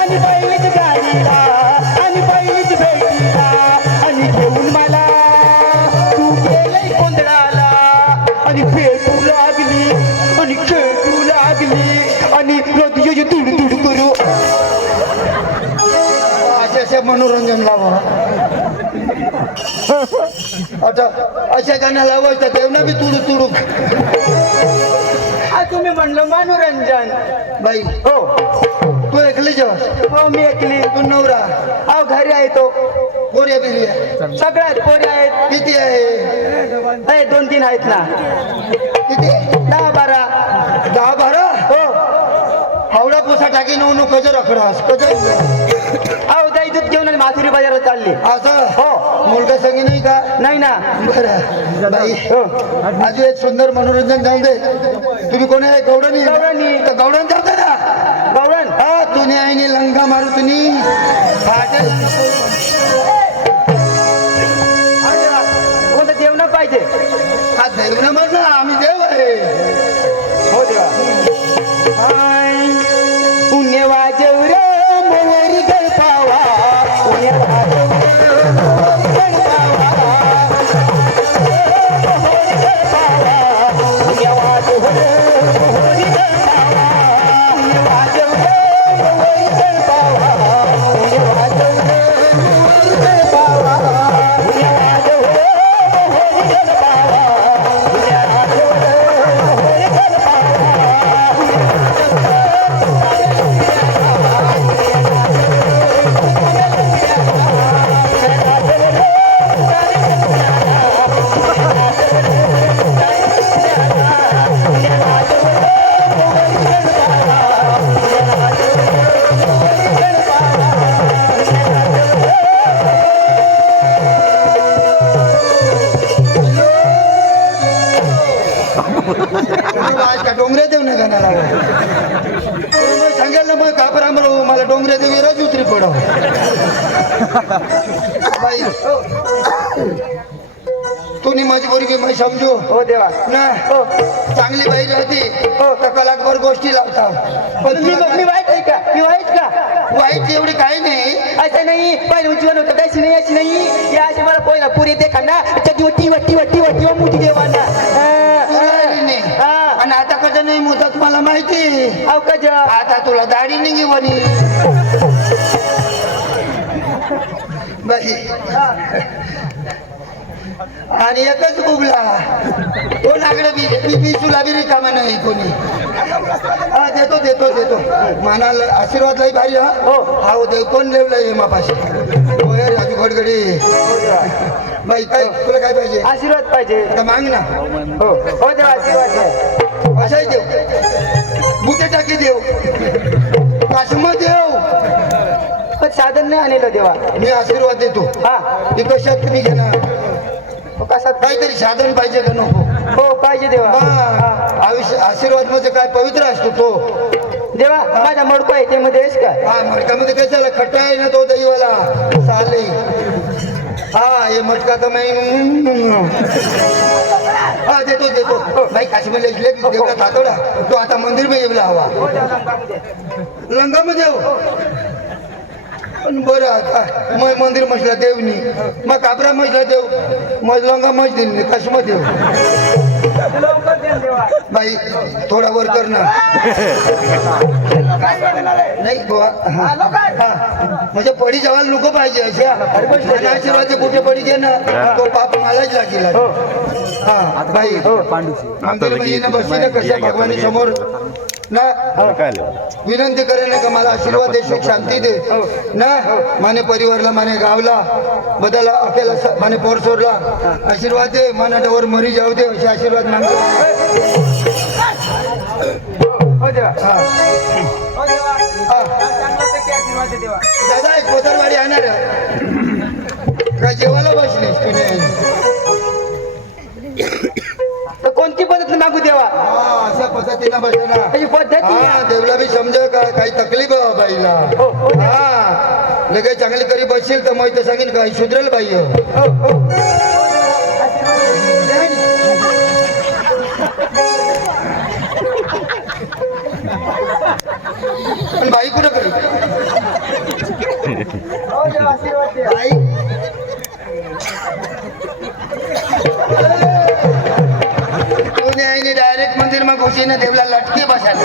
आणि बैलीच गाडीला आणि बैलीच भेटीला आणि घेऊन मला तू गेलंय कोंदळाला आणि फेटू लागली आणि खेळू लागली आणि हृदयाची तुड तुड करू. अशा मनोरंजन लावा. आता अशा गाण्या लावायच्या देवना बी तुडू तुडू. तुम्ही म्हणलं मनोरंजन. बाई हो तू ऐकली जेव्हा हो मी ऐकली. तू नवरा अहो घरी आहे तो. कोऱ्या बिर्या सगळ्यात पोरे आहेत. किती आहे 2-3 आहेत ना. किती 10-12. 10-12 हो हावडा पोसा टाकी नऊ कजर अकरास कजर अहो दाई दूध घेऊन आणि माथुरी बाजारात चालली. असं हो मुलगा संगी नाही का नाही ना. बरं बाई हो आज एक सुंदर मनोरंजन जाऊ दे. तुम्ही कोण आहे गौडणी गौडणी. तर गौडण जाऊ दे ना. गौरण. हा तुम्ही आहे लंगा मारू तुम्ही कोणतं देव न पाहिजे. हा देव ना म्हण ना आम्ही देव आहे. हो देवा. पुण्य वाजव रे मोहरी गळपावा. पुण्य वाजव रे मोहरी गळपावा. मोहरी गळपावा. पुण्य वाजव रे मोहरी गळपावा. पुण्य वाजव रे मोहरी गळपावा. पुण्य वाजव रे मोहरी गळपावा. आज का डोंगरे देव नाही गाण्याला सांगायला मग कापरा म्हणून मला डोंगरे देवी रज उतरी पडव बाई तुम्ही माझी पोरगी मी समजू हो देवा ना चांगली बाई राहते तर कलाकभर गोष्टी लावता पण मी वाईट आहे का मी वाईट का वाईट एवढी काही नाही असं नाही पहिले उज्ज्वल होतं त्याची नाही अशी नाही हे असे मला पहिला पुरी देखा ना त्याची वटी वटी वटी वटी मोठी देवाना आणि आता कसं नाही मुदत मला माहिती अहो कज आता तुला दाढी निघी म्हणे बाई आणि एकच बुगला तो लागलं बी तुला बी रिकामा नाही कोणी हा देतो देतो देतो मानाला आशीर्वाद लई भारी हा हो देव कोण लेवला आहे मापाशी होय राजू घडगडी बाई काय तुला काय पाहिजे आशीर्वाद पाहिजे आता माग ना हो हो देवा आशीर्वाद द्या. असाही देव बुटे टाकी देव कासम देव पण साधन नाही आणलं देवा मी आशीर्वाद देतो हा ते कशात तुम्ही घेणार कसा काहीतरी साधन पाहिजे का नको हो पाहिजे देवा हा, आयुष्य आशीर्वाद म्हणजे काय पवित्र असतो तो देवा माझा मडको आहे ते मध्ये आहेस का हा मटकामध्ये काय झालं खट्टा आहे ना तो दहीवाला चाले हा हे मटका तर मी हा देतो देतो नाही काश्मीर देवला तातोडा तो आता मंदिर में येवला हवा लंगामध्ये येऊ पण बरं आता मग मंदिर म्हटलं देवनी मग काबरा म्हटलं देव मग लंगा मज दिली कशम देव बाई थोडा वर कर ना नाही बुवा म्हणजे पडी जवायला नको पाहिजे अशा आणि आशीर्वाद कुठे पडी घे ना तो पाप मलाच लागेल हा बाई मंदिर बसली ना कशा भगवानी समोर ना विनंती करे ना का मला आशीर्वाद दे सुख शांती दे ना माने परिवारला माने गावला बदला अकेला माने पोर सोडला आशीर्वाद दे माना डोर मरी जाऊ दे असे आशीर्वाद मागतो हो देवा हा. हा. दादा एक पदरवाडी आणणार काय जेवायला बसलीस तुम्ही तर कोणती पद्धत मागू देवा हा अशा पद्धतीनं बसला त्याची पद्धत हा देवला बी समज का काही तकलीफ आहे बाईला हा लगेच चांगली करी बसशील तर मग सांगेन काय सुधरेल बाई पण बाई कुठं करी बाई डायरेक्ट मंदिर में घुसी ना देवला लटके बसायला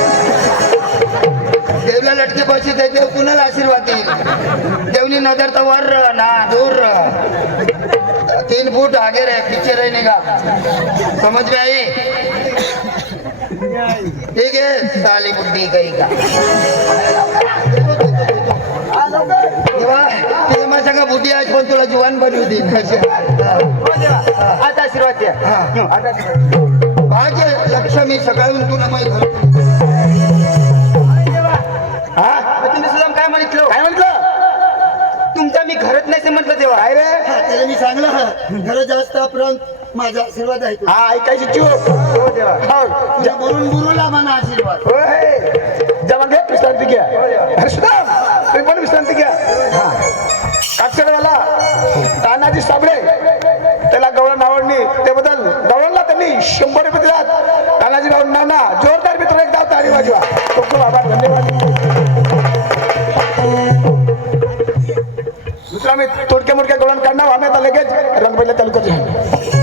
देवला लटके बसी देव कुणाला आशीर्वाद देईल देवनी नजर तर वर ना दूर 3 फूट आगे रहे पीछे रहने का समझ में आई ठीक है साली बुद्धि गई का तेव्हा सगळं बुद्धी आज पण तुला जुवान बनवू दे आता आशीर्वाद द्या आता भाग्य लक्ष्मी सकाळून तुला माहित तुम्ही सुद्धा काय म्हटलं काय म्हटलं तुमचा मी घरच नाही म्हटलं देवा काय रे त्याला मी सांगलं घर जास्त अपरांत माझा आशीर्वाद आहे हा ऐकायची चूक हो देवा तुला बोलून बोलूला मला आशीर्वाद होय जमा घे विश्रांती घ्या अरे सुद्धा तुम्ही पण विश्रांती घ्या काटकडवाला तानाजी साबळे त्याला गवळण आवडली त्याबद्दल गवळणला त्यांनी 100 रुपये दिलात तानाजी गवळण नाव ना जोरदार मित्र एक धाव ताळी वाजवा खूप खूप आभार धन्यवाद मित्रा मी तोडक्या मोडक्या गवळण काढणार आम्ही आता लगेच रंगबैला तालुक्यात